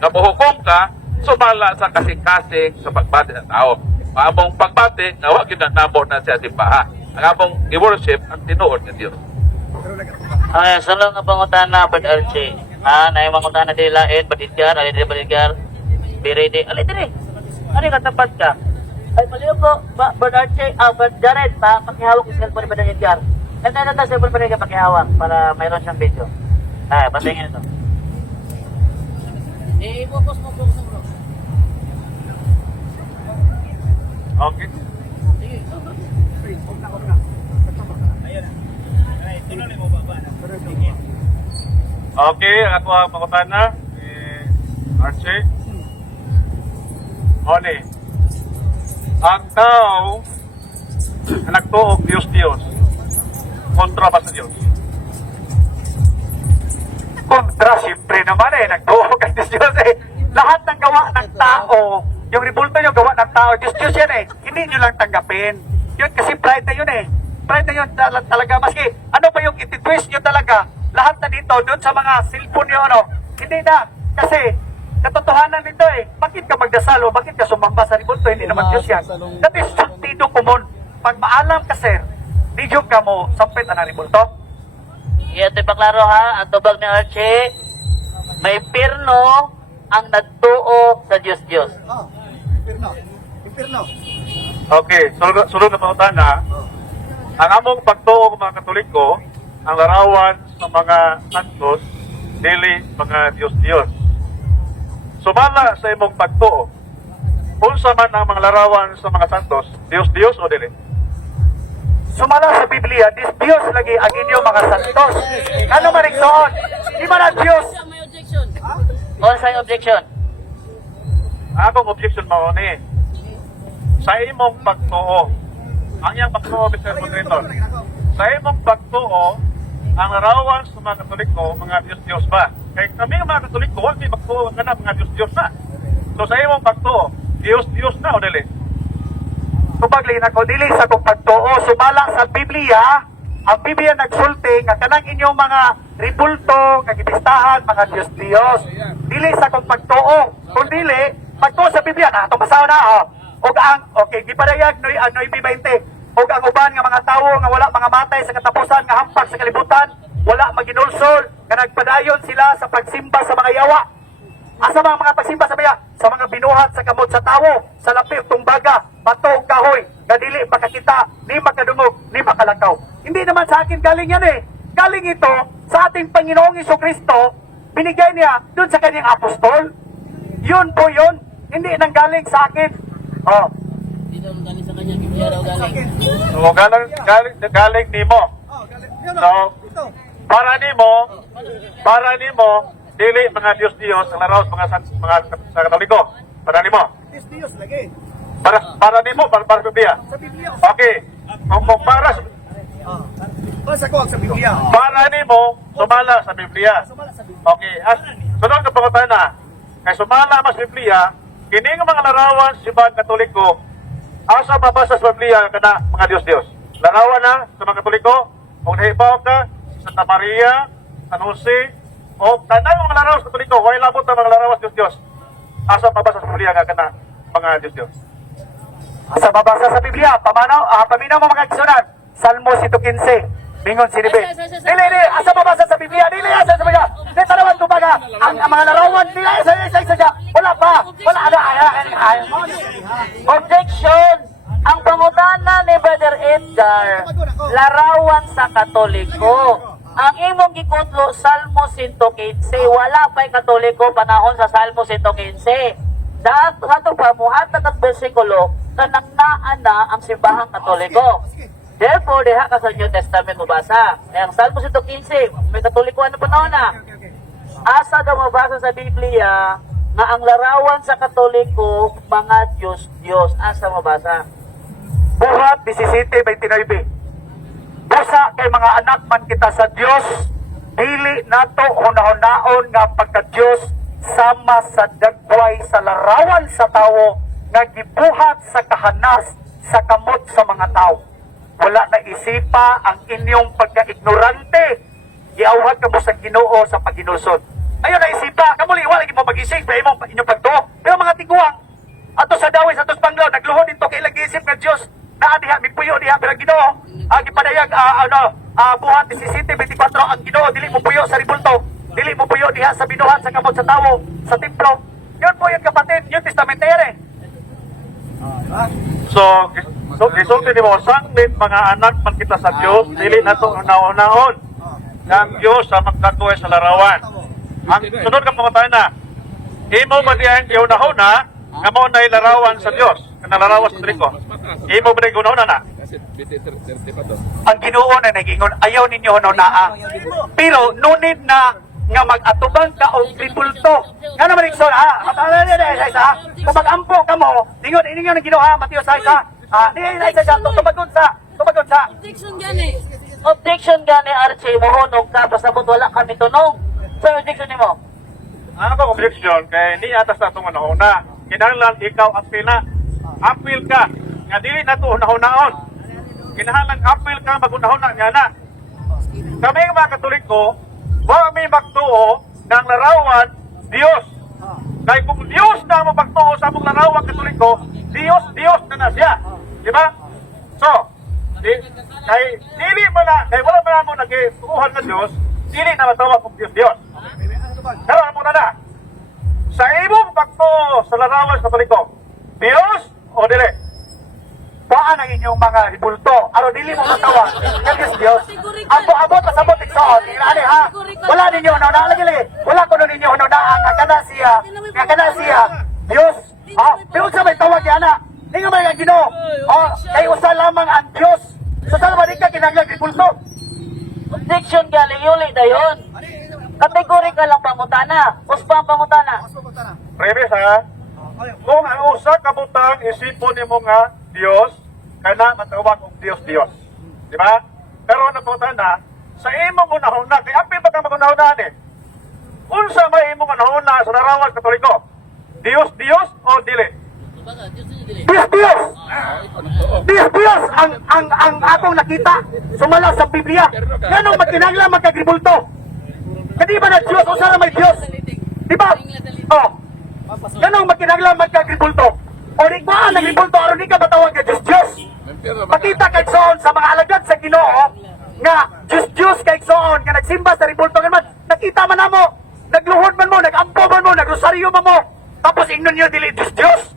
Nga mohukom ka sumala sa kasing-kasing sa pagbati ng tao. Maamong pagbati nga wa ginanamo na siya simbaha. Ang among i-worship ang tinuod ng Dios. Okay, sunod nga pangutana Brad Archie. Na yung pangutana dili lain Badidgar, ali dili Badidgar. Birede, ali dili. Ari katapat ka. Ay maliw ko, Brad Archie, Brad Jared, pakihawak yung cellphone ni Badidgar. Ito na cellphone pa rin pakihawak para mayroon siyang video. Ay, patingin ito. I-focus mo, bro. Okay. Okay, ako ang pangutana ni Archie. Oni, ang tao na nagtuog Diyos, kontra ba sa Diyos? Kontra, siyempre naman nagtuog ang Diyos Lahat ng gawa ng tao, yung rebulto yung gawa ng tao, Diyos yan Hindi nyo lang tanggapin. Yun kasi pride na yun Pride na yun talaga. Maski, ano ba yung ititwist nyo talaga? Lahat na dito, doon sa mga cellphone nyo, hindi na. Kasi, katotohanan nito Bakit ka magdasal o bakit ka sumamba sa rebulto? Hindi naman Diyos yan. That is sentido common. Pag maalam ka, sir, di dyo ka mo sampit na rebulto. Ito ipaklaro ha, ang tubag ni Archie, may pirno ang nagtuo sa Diyos. Okay, sulod na pangutana. Ang among pagtuog mga Katoliko, ang larawan sa mga santos, dili mga Diyos-Diyos. Sumala sa imong pagtuo, unsa man ang mga larawan sa mga santos, Diyos-Diyos o dili? Sumala sa Biblia, Diyos lagi ang inyong mga santos. Ano man igsoon? Di man ang Diyos. O sa objection? Akong objection mao ni sa imong pagtuo. Ang iyang pagtuo, Mr. Moderator. Sa imong pagtuo, ang larawan sa mga Katoliko, mga Diyos-Diyos ba? Kaya kami mga Katoliko, huwag may pagtuo ka na mga Diyos-Diyos na. So sa imong pagtuo, Diyos-Diyos na o dili? Tumaglin ako, dili sa kong pagtuo. Sumala sa Biblia, ang Biblia nagsulti nga kanang inyong mga ribulto, kagipistahan, mga Diyos-Diyos. Dili sa kong pagtuo. Kung dili, pagtuo sa Biblia, itong basaw na, Og ang, okay, gipadayag, noy 20. Og ang uban nga mga tawo nga wala mga matay sa katapusan nga hampak sa kalibutan, wala maginulsol, nga nagpadayon sila sa pagsimba sa mga yawa. Asa ba ang mga pagsimba sa mga? Sa mga binuhat sa kamot sa tawo, sa lapi ug tumbaga, bato ug kahoy, nga dili makakita, ni makadungog, ni makalakaw. Hindi naman sa akin galing yan Galing ito sa ating Panginoong Jesucristo, binigay niya dun sa kanyang apostol. Yun po yun, hindi nang galing sa akin. Dito ang galing sa kanya, Biblia daw galing. So galing nimo. So, para nimo, dili mga Diyos-Diyos ang larawan mga sa Katoliko. Para nimo. Diyos lagi. Para nimo, para Biblia. Sa Biblia. Okay. Kung para Basta ko sa Biblia. para nimo, sumala sa Biblia. Okay. At sunod na pangutana. Kay sumala mas Biblia, kini nga mga larawan sa ibang Katoliko, asa mabasa sa Biblia kana mga Diyos-Diyos. Larawan na sa mga Katoliko, kung nahibaw ka, Santa Maria, San Jose, o tanang mga larawan sa Katoliko, way labot na mga larawan sa Diyos-Diyos. Asa mabasa sa Biblia nga kana mga Diyos-Diyos. Asa babasa sa Biblia, paminaw mo mga kisunan. Salmo 115. Mingon si Ribe. Dili, asa babasa sa Biblia? Dili, asa sa Biblia? Dili, tanawan tubaga. Ang mga larawan, dili, isa. Wala pa. Wala, Objection! Ang pangutana ni Brother Edgar, larawan sa Katoliko. Ang imong gikutlo, Salmo 115, wala pa'y Katoliko panahon sa Salmo 115. Dato pa, muhatag at bersikulo, kanang naana ang simbahang Katoliko. Therefore, diha ka sa New Testament mabasa. Ang Salmo 115, may Katoliko ano panahon na? Asa daw mabasa sa Biblia nga ang larawan sa Katoliko, mga Diyos-Diyos. Asa mabasa? Buhat 17:29. Busa kay mga anak man kita sa Dios, dili nato hunahon-naon nga pagka-Dios sama sa dagway sa larawan sa tawo nga gibuhat sa kahanas sa kamot sa mga tao. Wala na isipa ang inyong pagka-ignorante. Giawhag ka mo sa Ginoo sa paginusod. Ayun na isipa, kamuli wala gyud mo mag-isip sa inyong pagtuo. Pero mga tiguang ato sa dawis ato sa Panginoon nagluhod dito kay lag-isip nga Dios na diha mipuyo diha pero Ginoo gipadayag buhat 17:24 ang Ginoo dili mo puyo sa ribulto, dili mo puyo diha sa binuhat sa kamot sa tawo sa templo. Yun po yun kapatid, yung testamentary. So gisulti nimo sanglit mga anak man kita sa Dios, dili nato naon-naon ng Dios sa magkatuoy sa larawan. Ang sunod ka pangutana, imo ba diyan giunahuna nga mo na larawan sa Dios, kana larawan sa Katoliko? Imo ba diyan giunahuna na? Ang Ginoo na nagingon ayaw ninyo naa. Pero nunid na nga mag-atubang ka og tribulto. Nga naman Ikson, ha? Isa, kung mag-ampo ka mo, ingon ang ginawa, Mateo sa isa. Di na isa siya, tumagon sa. Objection gani Archie, mohonong ka, pasabot wala kami tunong. So, objection ni mo? Ako objection kay ni atas na itong una. Kinahanglan ikaw apil na. Apil ka. Nga dili na ito unahon-naon. Kinahanglan apil ka mag-unahon na nga na. Kami mga Katoliko, wa may magtuo ng larawan Dios. Kaya kung Dios na mo magtuo sa mong larawan Katoliko, Dios na siya. Di ba? So, kay dili mo na, kay wala mo na mo nag-tuuhan na Dios, dili na matawag kong Dios. Pero ano mo na sa imong pagtuo sa larawan sa Katoliko, Dios o dili? Paan ang inyong mga ribulto? Aron dili mo matawag nga Dios. Ambo-ambo pasabot Ikson. Ani ha? Wala ninyo na lagi. Wala ko ninyo na nga kana siya. Dios. Dios sa may tawag yan na. Hindi nga may Ginoo. Kay usa lamang ang Dios. So saan ba di ka kinaglag ribulto? Objection gali, yuli dayon. Kategori ka lang pangutana. Uspa ang pangutana. Premise ha? Kung ang usa ka butang isipon nimo nga Dios, kana matawag og Dios. Di ba? Pero napunta na, sa imong unahon na, kay apil ba kang mag-unahon na ni? Unsa may imong unahon na sa larawan Katoliko? Dios o dili? Dios ang akong nakita sumala sa Biblia. Ganong magkinahanglan magkagribulto. Kadi ba na Dios o sana may Dios? Di ba? Ganong magkinahanglan magkagribulto. O di ba ang nagribulto aron di ka matawag nga Dios? Makita kay Soon sa mga alagad sa Ginoo nga Diyos kay Soon nga nagsimba sa ribulto man. Nakita man namo, nagluhod man mo, nagampo man mo, nagrosaryo man mo. Tapos ingnon niyo dili Diyos.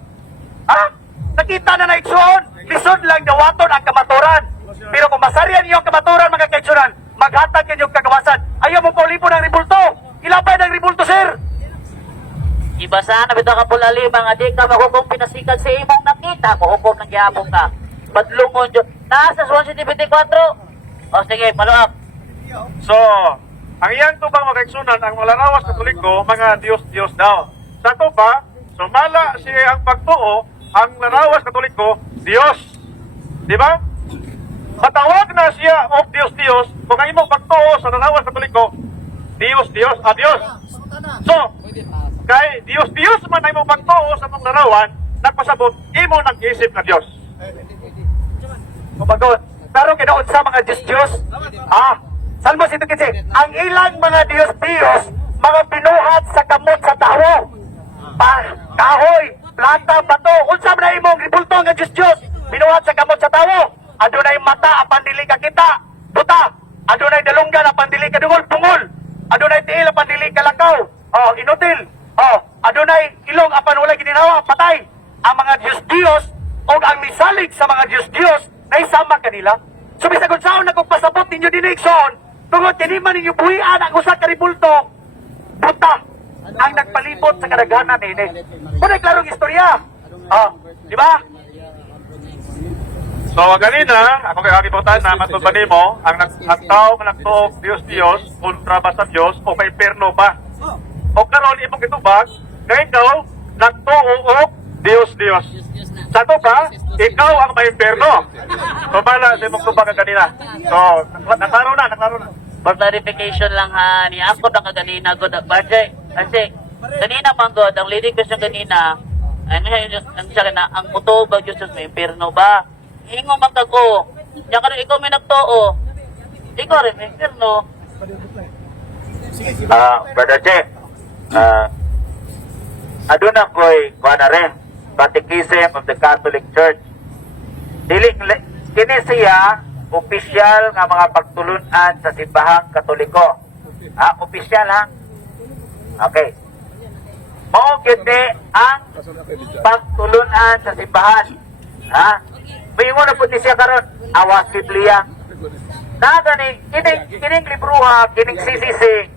Nakita na na Ikson, lisod lang dawaton ang kamaturan. Pero kung masarian niyo ang kamaturan mga kaigsunan, maghatag niyo ang kagawasan. Ayaw mo paulipon ang ribulto. Ilapay ng ribulto, sir. Ibasa na bitaw ka pulali, mga di ka mahukom pinasikan sa imong nakita, mahukom ng gihapon ka. Badlungon dyan. Nasa 174. O sige, follow up. So, ang iyang tubang makaigsunan, ang malarawas Katoliko, mga Dios daw. Sa tuba, sumala siya ang pagtuo, ang larawas Katoliko, Dios. Di ba? Matawag na siya of Dios, kung ang imong pagtuo sa larawas Katoliko, Dios. So, kay Dios man ang imong pagtuo sa mong larawan, nagpasabot, imo nag-isip na Dios. Kumagot. Pero kinoon sa mga Diyos. Saan mo sito kasi? Ang ilang mga Diyos, mga binuhat sa kamot sa tao. Kahoy, planta, bato. Unsa man na imong ribulto nga Diyos. Binuhat sa kamot sa tao. Adunay mata, apan dili ka kita. Buta. Adunay dalunggan, apan dili ka dungol, pungol. Adunay tiil, apan dili ka lakaw. Inutil. Adunay ilong, apan wala gininawa, patay. Ang mga Diyos, o ang misalig sa mga Diyos, na isama kanila. So bisag unsaon nagpasabot ninyo dinhi Ikson, tungod kini man ninyo buhian ang usa ka ribulto, buta ang nagpalibot sa kadaghanan nini. Kunay klarong istorya. Di ba? So, ganina, ako kay Hakibutan na matulban nimo, ang tao nga nagtuog Dios, kontra ba sa Dios, o may perno ba? O karon imong gitubag, kay ikaw, nagtuo og Dios. Sa to ba, ikaw ang may perno. So, bala sa imong tubag kanina. So, naklaro na. For clarification lang ha, ni ako na kaganina, good budget. Kasi, kanina man God, ang leading question kanina, ang muto ba Diyos may perno ba? Hingo magkago. Diyan ka rin, ikaw may nagtoo. Ikaw rin may perno. Brother Jack, aduna ko'y kuha na rin, Catechism of the Catholic Church. Kini siya, opisyal nga mga pagtulunan sa simbahang Katoliko. Opisyal ha? Okay. Mao gindi ang pagtulunan sa simbahan. May na po siya karon, awas Biblia. Nagani, kining libruha, kining CCC.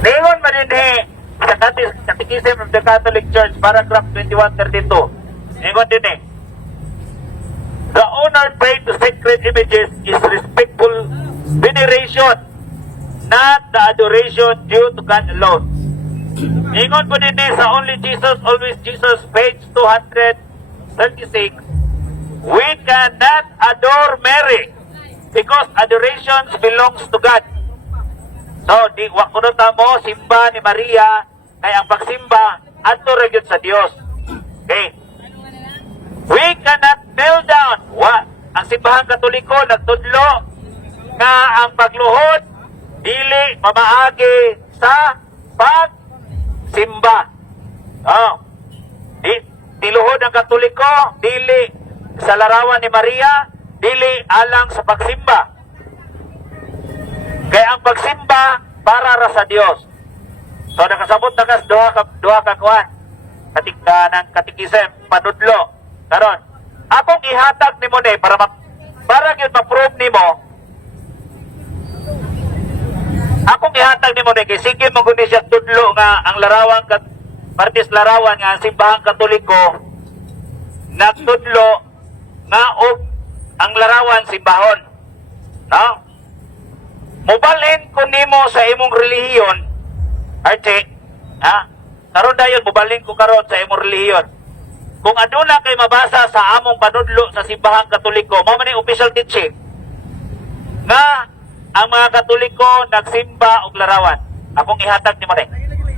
Ningon man hindi sa Catechism of the Catholic Church, paragraph 2132. Ningon din The The honor paid to sacred images is respectful veneration, not the adoration due to God alone. Ingon po din sa Only Jesus, Always Jesus, page 236, we cannot adore Mary because adoration belongs to God. So, di wakunuta mo, simba ni Maria, kay ang pagsimba, ato ra sa Dios. Okay? We cannot kneel down. Ang simbahang Katoliko nagtudlo nga ang pagluhod dili mamaagi sa pagsimba. Oh. Diluhod ang Katoliko dili sa larawan ni Maria, dili alang sa pagsimba. Kaya ang pagsimba para ra sa Dios. So nakasabot na kas duha ka kuan. Ng katikisem panudlo. Karon, akong ihatag nimo ni para gyud ma-prove nimo. Akong ihatag nimo ni kay sige mo guni siya tudlo nga ang larawan partis larawan nga ang simbahang Katoliko nagtudlo nga og ang larawan simbahon. No? Mubalhin ko nimo sa imong relihiyon, Archie, ha? Karon dayon mubalhin ko karon sa imong relihiyon. Kung aduna kay mabasa sa among panudlo sa simbahang Katoliko, mao man ni official teaching nga ang mga Katoliko nagsimba og larawan. Akong ihatag nimo ni.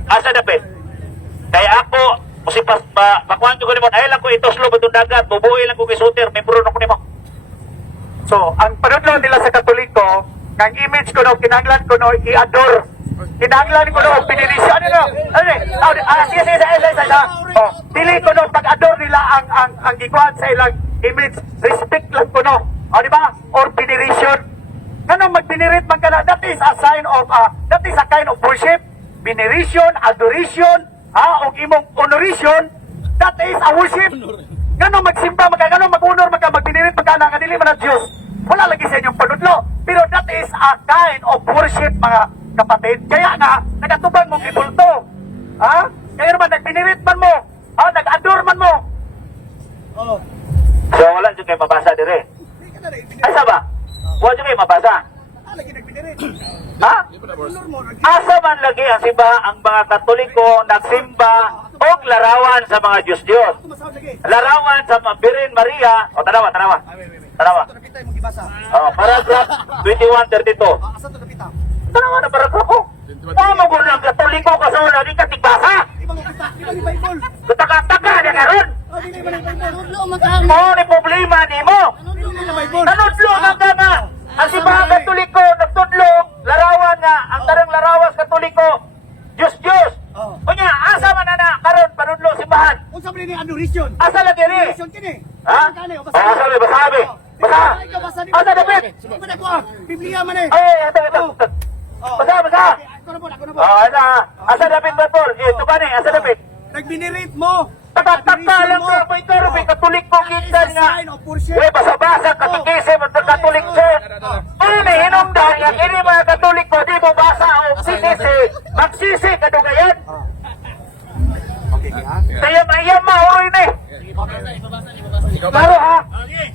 Asa dapit? Kay ako musipas pakuan ko nimo ay lang ko itoslo batong dagat, bubuhi lang ko kay shooter, membro na ko nimo. So, ang panudlo nila sa Katoliko, ang image ko no, kinahanglan ko no, i-adore. Kinahanglan ko no, pinilisyon. Sige, oh, dili ko no, pag-adore nila ang gikuhan sa ilang image, respect lang ko no. O, di ba? Or veneration. Ganun, mag-venerate man ka na, that is a sign of, that is a kind of worship. Veneration, adoration, o imong honoration, that is a worship. Ganun, magsimba, ganun, mag-honor, mag-venerate, mag-dili man ang Diyos. Wala lagi sa inyong panudlo. Pero that is a kind of worship, mga kapatid. Kaya nga, nagatubang mong ibulto. Ha? Kaya naman, nag-venerate man mo. Nag-adore man mo. So wala jud kay mabasa dire. Asa ba? Wala jud kay mabasa. Ha? Asa man lagi ang simba ang mga Katoliko nagsimba og larawan sa mga Diyos-Diyos. Larawan sa Birhen Maria. O tanawa. Paragraph 2132. Tanawa na paragraph ko. Tama mo ng Katoliko kasi wala rin katigbasa. Kutaka-taka niya karon. Ni problema ni mo. Nanudlo ng gama. Ang simbahang Katoliko nagtudlo larawan nga ang tarang larawas Katoliko Diyos. Kunya asa man na karon panudlo simbahan. Unsa man ni adoration? Asa lagi ni? Adoration kini. Ha? Asa ni basabi? Basa. Asa dapat? Biblia man eh. Ay, ito. Basa. Asa dapat betul? Ito ba ni? Asa dapat? Nag-venerate mo. Tatataka lang ka pa ikaw, may Katoliko kita nga. May basa-basa, katikisip at Katolik Church. Ano hinumdang nga, kini mga Katoliko, di mo basa o sisisi, magsisi ka dugayan. Kaya mauroy na eh. Klaro ha,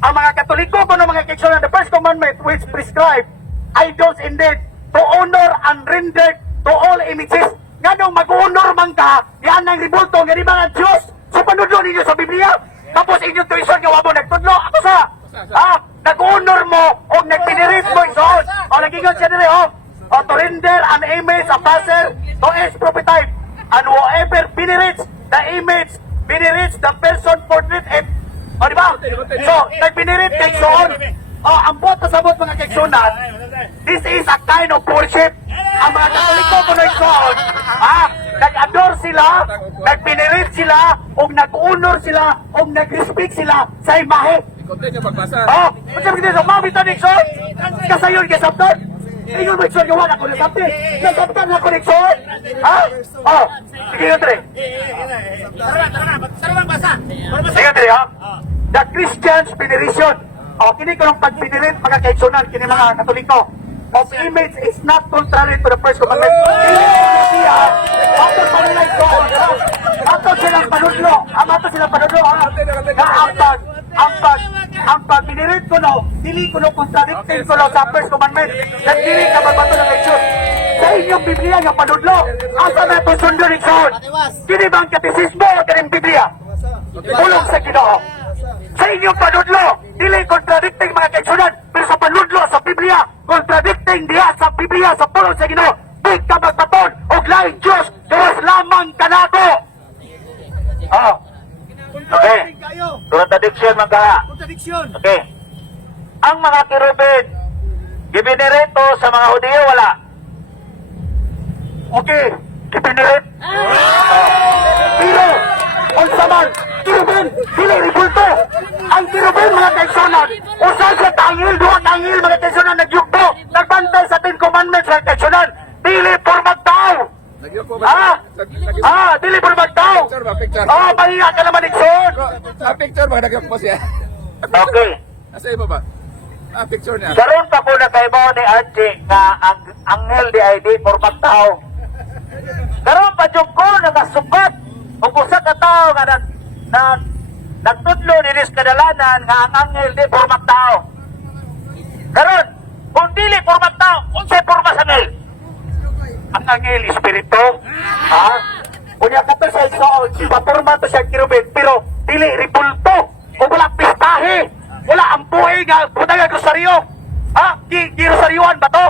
ang mga Katoliko kuno mga kaigsoonan, the first commandment which prescribe idols indeed to honor and render to all images. Nganong mag-honor man ka, yan ang ribulto nga di mga Diyos. So panudlo ninyo sa Biblia, tapos inyong tuition nga wamo nagtudlo. Ako sa, nag-honor mo o nag-venerate mo isoon. O nag-ingon siya nila, to render an image, a puzzle, to its prototype. And whoever venerates the image, venerates the person portrait. O di ba? So, nag-venerate kay Soon. Ang boto sa mga kaigsunan, this is a kind of worship. Ang mga Katoliko kuno Soon, nag-adore sila, nag-venerate sila, o nag-honor sila, o nag-respect sila sa imahe. Kasi mga mabito ni Soon, kasayon kasabtan. Ingon mo Soon, gawa na ko na sabti. Nasabtan na ko ni Soon. Sige yun, Tre. Sige, Tre, The Christian's veneration. Kini ko ng pag-venerate mga kaigsunan, kini mga Katoliko. of image is not contrary to the first commandment. Ato silang doon. Ato silang panudlo. Ato silang panudlo. Ang pag-binirit ko no, dili ko no contradicting ko no sa first commandment. Nagdili ka magbato ng Jesus. Sa inyong Biblia nga panudlo, asa na ito sundo rin soon? Kini ba ang katisismo o kaning Biblia? Pulong sa Ginoo. Sa inyong panudlo, dili contradicting mga kaigsunan, pero sa panudlo sa Biblia, contradicting diya sa Biblia sa pulong sa Ginoo. Di ka magbaton og laing Diyos, Diyos lamang kanako. Okay. Contradiction man ka. Okay. Ang mga kirubin, gibinireto sa mga Hudiyo, wala. Okay, kipinirit. Pero, unsa man, kirubin, dili ribulto. Ang kirubin mga kaigsunan, usa sa tangil, duha tangil mga kaigsunan nagyugto, nagbantay sa 10 commandments mga kaigsunan, dili por magtao. Dili por magtao. Mahiya ka naman igsoon. Picture ba nagap mo siya? Okay. Nasa iba ba? Picture niya. Karon pa ko nakaibaw ni Archie nga ang anghel di ID for magtao. Karon pa jud ko nakasubat og usa ka tawo nga nagtudlo dinis kadalanan nga ang anghel di for magtao. Karon kung dili for magtao, unsay porma sa anghel? Ang angel, espiritu. Unya ka to sa igsoon, si paturma to siya kirubin, pero dili ribulto. O wala pistahe. Wala ang buhay nga, putang nga rosaryo. Girosaryoan ba to?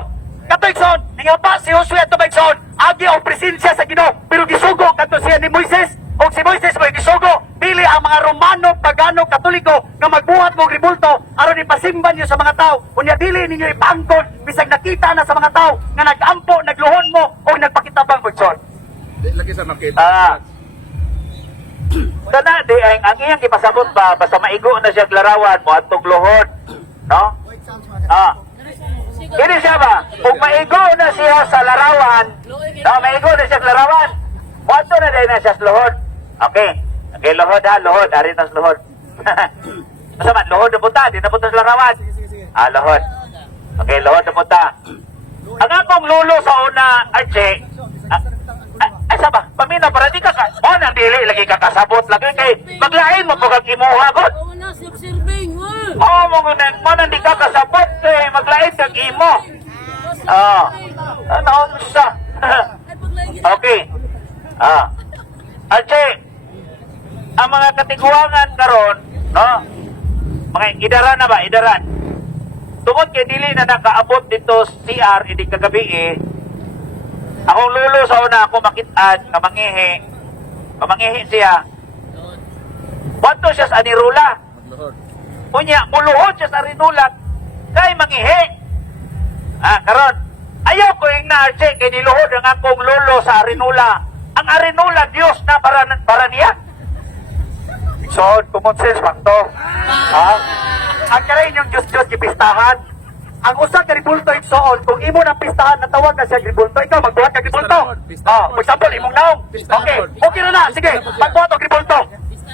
Kato igsoon, nga ba si Josue ato ba igsoon? Agi ang presensya sa Ginoo, pero gisugo kato siya ni Moises. O si Moises mo gisugo, dili ang mga Romano, Pagano, Katoliko nga magbuhat mo ribulto aron ipasimban niyo sa mga tao. Unya dili ninyo ipangkon bisag nakita na sa mga tao nga nagampo, nagluhon mo o nagpakitabang mo igsoon. Di lagi sa makita. Kana di ang iyang gipasabot ba basta maigo na siya larawan mo at tuglohon, no? Kini siya ba? Kung maigo na siya sa larawan, no, maigo na siya sa larawan, wato na dahil na siya sa lohod. Okay. Okay, lohod ha, lohod. Ari na sa lohod. Masama, lohod na punta, di na punta sa larawan. Lohod. Okay, lohod na punta. Ang akong lulo sa una, Archie, ay saba, paminaw para di ka nang dili lagi ka kasabot lagi kay maglain mo pag imuha god. Mo nang di ka kasabot kay maglain kag imo. Ano sa? Okay. Archie, ang mga katiguangan karon, no? Mga idaran na ba? Idaran. Tungod kay dili na nakaabot dito CR hindi kagabi akong lulo sa una ako makitaan nga mangihi siya. Wato siya sa anirula. Unya, muluhod siya sa rinula kay mangihi. Karon, ayaw ko yung na-arche kay niluhod ang akong lulo sa arinula. Ang arinula, Diyos na para niya. So, common sense man to. Ang kaya inyong Diyos gipistahan. Ang usa ka ribulto igsoon, kung imo na pistahan natawag na siya ribulto, ikaw magbuhat ka ribulto. For example, imong naong. Okay na. Sige, magbuhat og ribulto.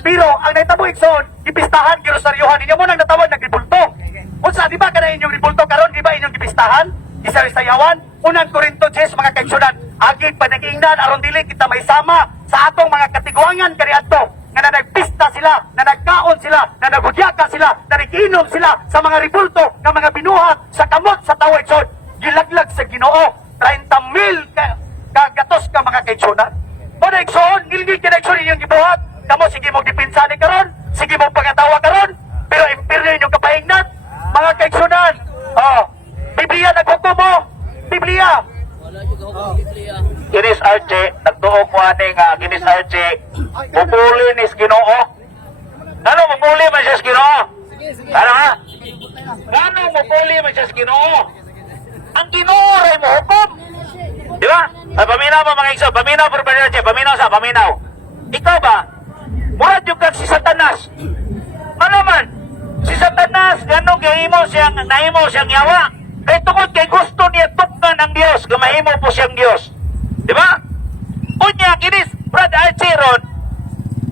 Pero ang naitabo igsoon, gipistahan, girosaryuhan ninyo mo nang natawag na ribulto. Unsa di ba kana inyong ribulto karon, di ba inyong gipistahan? Isa-isayawan, unang Korinto 10 mga kaigsunan, agig panagingnan aron dili kita maisama sa atong mga katiguangan kaniadto nga nagpista sila, na nagkaon sila, na naghudyaka sila, na nagiinom sila sa mga ribulto nga mga binuhat sa kamot sa tawo igsoon. Gilaglag sa Ginoo 30,000 kagatos ka mga kaigsunan. O na igsoon, ngilingig ka na igsoon inyong gibuhat. Kamo sige mo dipinsani karon, sige mo pagatawa karon, pero impiryo inyong kapahingnat mga kaigsunan. Biblia naghukom mo. Biblia. Ginis Archie, nagtuo ko ani nga Ginis Archie, mupuli ni Ginoo. Ano mupuli man siya sa Ginoo? Ano ha? Ano mupuli man siya sa Ginoo? Ang Ginoo ray mo hukom. Di ba? Paminaw mo mga igsoon, paminaw por Archie, paminaw. Ikaw ba? Murad yung kag si Satanas. Ano man? Si Satanas, gano'ng naimo siyang yawa. Kaya tungkol kay gusto niya tuknan ang Diyos, gamahimo po siyang Diyos. Di ba? Unya, kinis, Brad Archiron,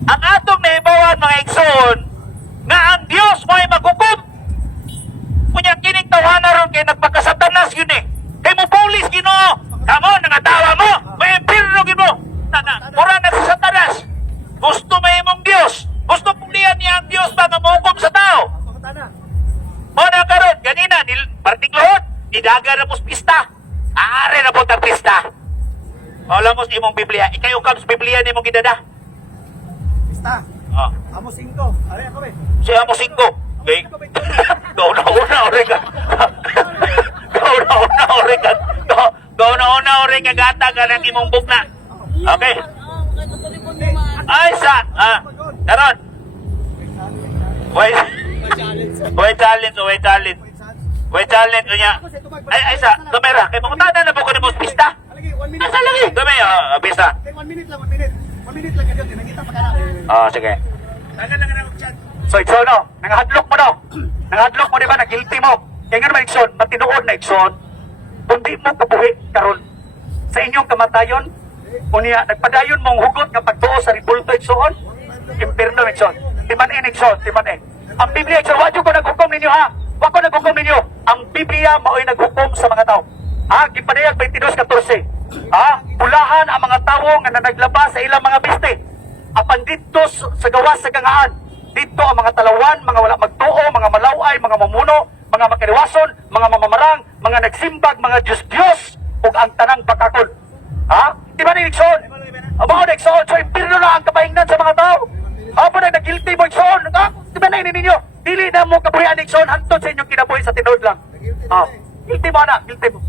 ang atong naibawan mga igsoon, nga ang Diyos mo ay maghukom. Unya, kining tawanan ron kay nagpakasatanas yun daga na pos pista. Are na po tag pista. Alam mo sa imong Biblia, ikayo kam sa Biblia ni mong gidada. Pista. Oh. Amo 5. Are ako be. Siya mo 5. Okay. Gauna-una ore ka. Gauna-una ore ka. Gauna-una ore ka gata ka ng imong bugna. Okay. Ay sa karon. Wait challenge niya. Ay sa kamera kay mo tada na po ko ni mo pista. Asa lagi? Dami pista. 1 minute lang, 1 minute. 1 minute lang kadyo tinangita pa kana. Sige. Tagan lang ako chat. So, Ikson, no? Nangahadlok mo, no? Nangahadlok mo, di ba? Nag-guilty mo. Kaya nga naman, Ikson, matinuod na, Ikson, kung di mo kabuhi karon sa inyong kamatayon, unya, nagpadayon mong hugot nga pagtuo sa ribulto, Ikson, impirno, Ikson. Timan-in, Ikson, timan-in. Ang Biblia, Ikson, wadyo ko naghukom ninyo, ha? Wako naghukom ninyo. Ang Biblia, mao'y naghukom sa mga tao. Ha? Gipadayag 22:14. Ha? Pulahan ang mga tao nga naglabas sa ilang mga biste. Apan dito sa gawas sa gangaan, dito ang mga talawan, mga wala magtuo, mga malaway, mga mamuno, mga makaliwason, mga mamamarang, mga nagsimbag, mga Diyos-Diyos, ug ang tanang bakakon. Ha? Di ba ni Nixon? Aba ko Nixon, so impirno na ang kapahingnan sa mga tao. Aba na nag-guilty mo Nixon. Ha? Di ba na ninyo? Dili na mo kabuhian Nixon, hantod sa inyong kinabuhi sa tinod lang. Ha? Guilty mo na, guilty mo.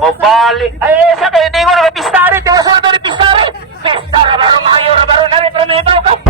Mabalik. Ay, sa kayo, hindi ko nakapistari. Tiwasunod na rin pistari. Pistari, barong ayaw na barong na rin. Pero may ikaw ka.